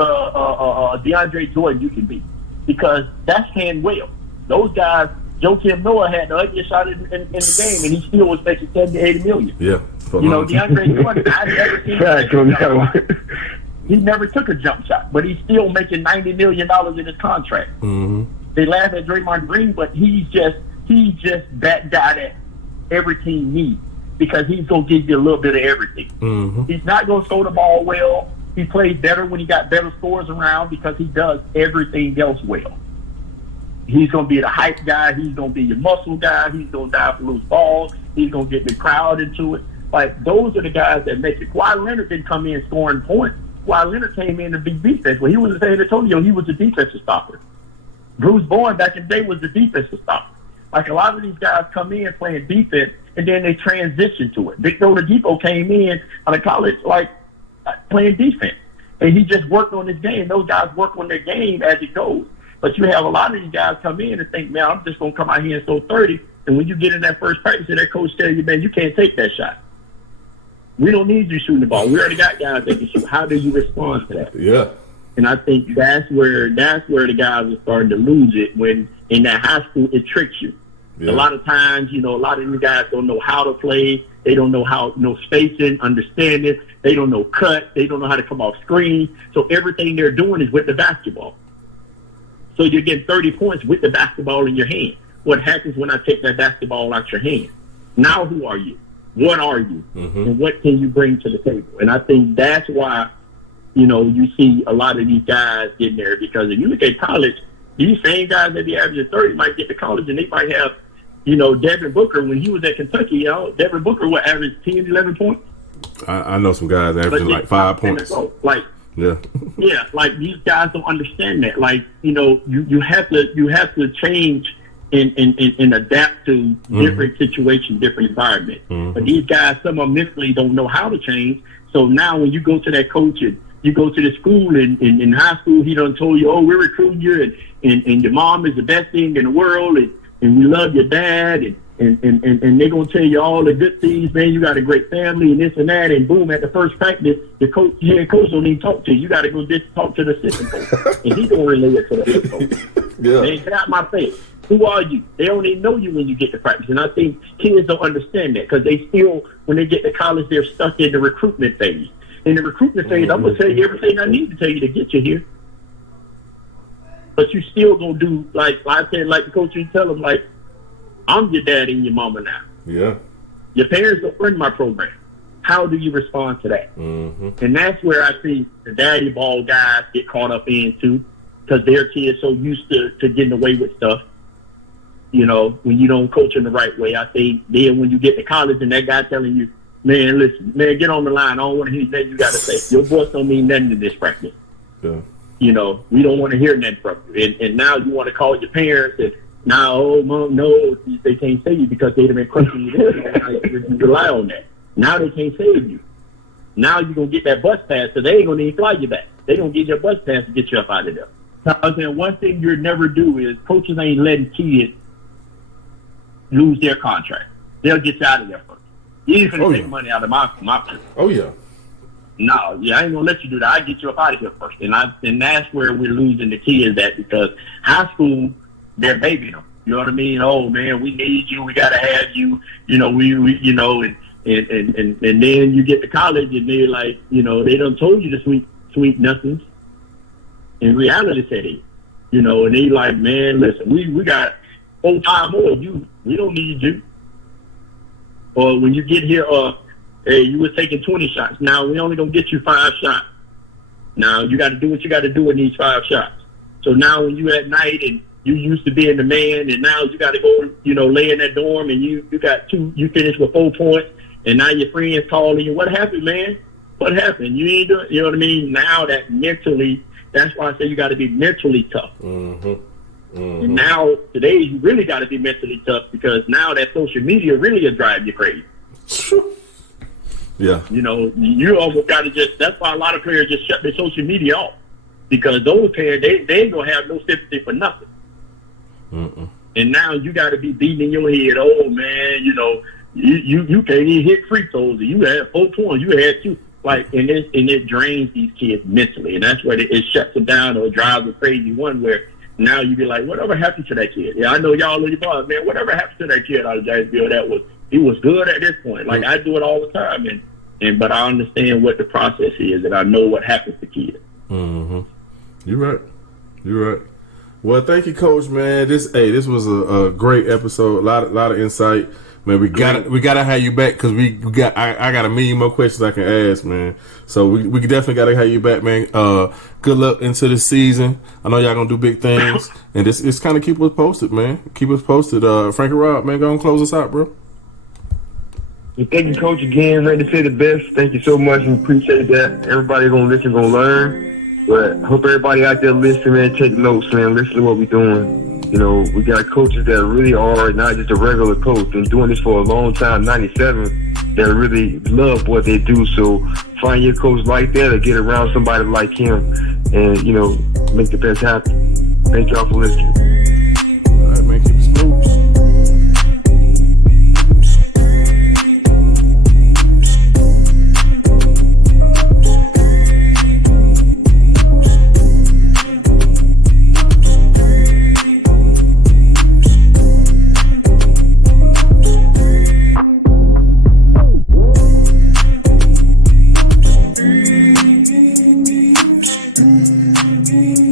DeAndre Jordan you can be. Because that's paying well. Those guys, Joakim Noah had the ugliest shot in the game, and he still was making $70-80 million. You know, DeAndre Jordan, I've never seen he never took a jump shot, but he's still making $90 million in his contract. They laugh at Draymond Green, but he's just that guy that every team needs, because he's gonna give you a little bit of everything. He's not gonna throw the ball well. He plays better when he got better scores around, because he does everything else well. He's going to be the hype guy. He's going to be your muscle guy. He's going to dive for loose balls. He's going to get the crowd into it. Like, those are the guys that make it. Kawhi Leonard didn't come in scoring points. Kawhi Leonard came in to be defense. When he was in San Antonio, he was a defensive stopper. Bruce Bowen back in the day was the defensive stopper. Like, a lot of these guys come in playing defense, and then they transition to it. Victor Oladipo came in out of college, like, playing defense, and he just worked on his game. Those guys work on their game as it goes. But you have a lot of these guys come in and think, man, I'm just going to come out here and throw 30. And when you get in that first practice, and that coach tells you, man, you can't take that shot. We don't need you shooting the ball. We already got guys that can shoot. How do you respond to that? And I think that's where the guys are starting to lose it, when in that high school, it tricks you. A lot of times, you know, a lot of these guys don't know how to play. They don't know spacing, understanding. They don't know cut. They don't know how to come off screen. So everything they're doing is with the basketball. So you're getting 30 points with the basketball in your hand. What happens when I take that basketball out your hand? Now who are you? What are you? And what can you bring to the table? And I think that's why, you know, you see a lot of these guys getting there, because if you look at college, these same guys that be averaging 30 might get to college and they might have, you know, Devin Booker, when he was at Kentucky, you know, Devin Booker would average 10, 11 points. I know some guys averaging like 5 points. Like, like these guys don't understand that. Like, you know, you have to change and adapt to different situations, different environments. But these guys, some of them mentally don't know how to change. So now when you go to that coach and you go to the school and in high school, he done told you, oh, we're recruiting you and your mom is the best thing in the world and we love your dad and they're going to tell you all the good things, man. You got a great family and this and that. And boom, at the first practice, the head coach don't even talk to you. You got to go just talk to the assistant coach. And he's going to relay it to the head coach. Yeah. Man, get out my face. Who are you? They don't even know you when you get to practice. And I think kids don't understand that because they still, when they get to college, they're stuck in the recruitment phase. In the recruitment phase, I'm going to tell you everything I need to tell you to get you here. But you still going to do, like I said, like the coach, you tell them, like, I'm your dad and your mama now. Yeah. Your parents don't run my program. How do you respond to that? And that's where I think the daddy ball guys get caught up into because their kids so used to getting away with stuff. You know, when you don't coach in the right way, I think then when you get to college and that guy telling you, man, listen, man, get on the line. I don't want to hear nothing you got to say. Your voice don't mean nothing to this practice. Yeah. You know, we don't want to hear nothing from you. And now you want to call your parents and now, oh, mom, no, they can't save you because they've been crushing you there. You rely on that. Now they can't save you. Now you're going to get that bus pass, so they ain't going to even fly you back. They're going to get your bus pass to get you up out of there. So I'm saying one thing you'll never do is coaches ain't letting kids lose their contract. They'll get you out of there first. You ain't going to take money out of my Oh, yeah. No, I ain't going to let you do that. I get you up out of here first. And that's where we're losing the kids at because high school, they're babying them. You know what I mean? Oh man, we need you. We gotta have you. You know, we you know, and then you get to college and they're like, you know, they done told you the sweet nothings. In reality setting, you know, and they like, man, listen, we got 4 5 more. We don't need you. Or when you get here, hey, you were taking 20 shots. Now we only gonna get you 5 shots. Now you got to do what you got to do in these 5 shots. So now when you at night and you used to being the man, and now you got to go, you know, lay in that dorm, and you got 2. You finished with 4 points, and now your friends calling you. What happened, man? What happened? You ain't doing. You know what I mean? Now that mentally, that's why I say you got to be mentally tough. And now today you really got to be mentally tough because now that social media really will drive you crazy. Yeah. You know, you almost got to just. That's why a lot of players just shut their social media off because those players they ain't gonna have no sympathy for nothing. And now you got to be beating in your head. Oh man, you know, you can't even hit free throws. You had 4 points. You had 2. Like, and it drains these kids mentally, and that's where it shuts them down or drives them crazy. One where now you be like, whatever happened to that kid? Yeah, I know y'all really bought, man. Whatever happened to that kid out of Jacksonville? He was good at this point. Like I do it all the time, but I understand what the process is, and I know what happens to kids. You're right. Well, thank you, Coach, man. This was a great episode. A lot of insight, man. We gotta have you back because I got a million more questions I can ask, man. So we definitely gotta have you back, man. Good luck into the season. I know y'all gonna do big things, and it's kind of keep us posted, man. Keep us posted. Frank and Rob, man, go and close us out, bro. Thank you, Coach, again. Ready to say the best. Thank you so much and appreciate that. Everybody gonna listen, gonna learn. But hope everybody out there listening, man, take notes, man. Listen to what we're doing. You know, we got coaches that really are not just a regular coach. Been doing this for a long time, 97, that really love what they do. So find your coach like that or get around somebody like him and, you know, make the best happen. Thank y'all for listening. All right, man. Keep it smooth. Boobie.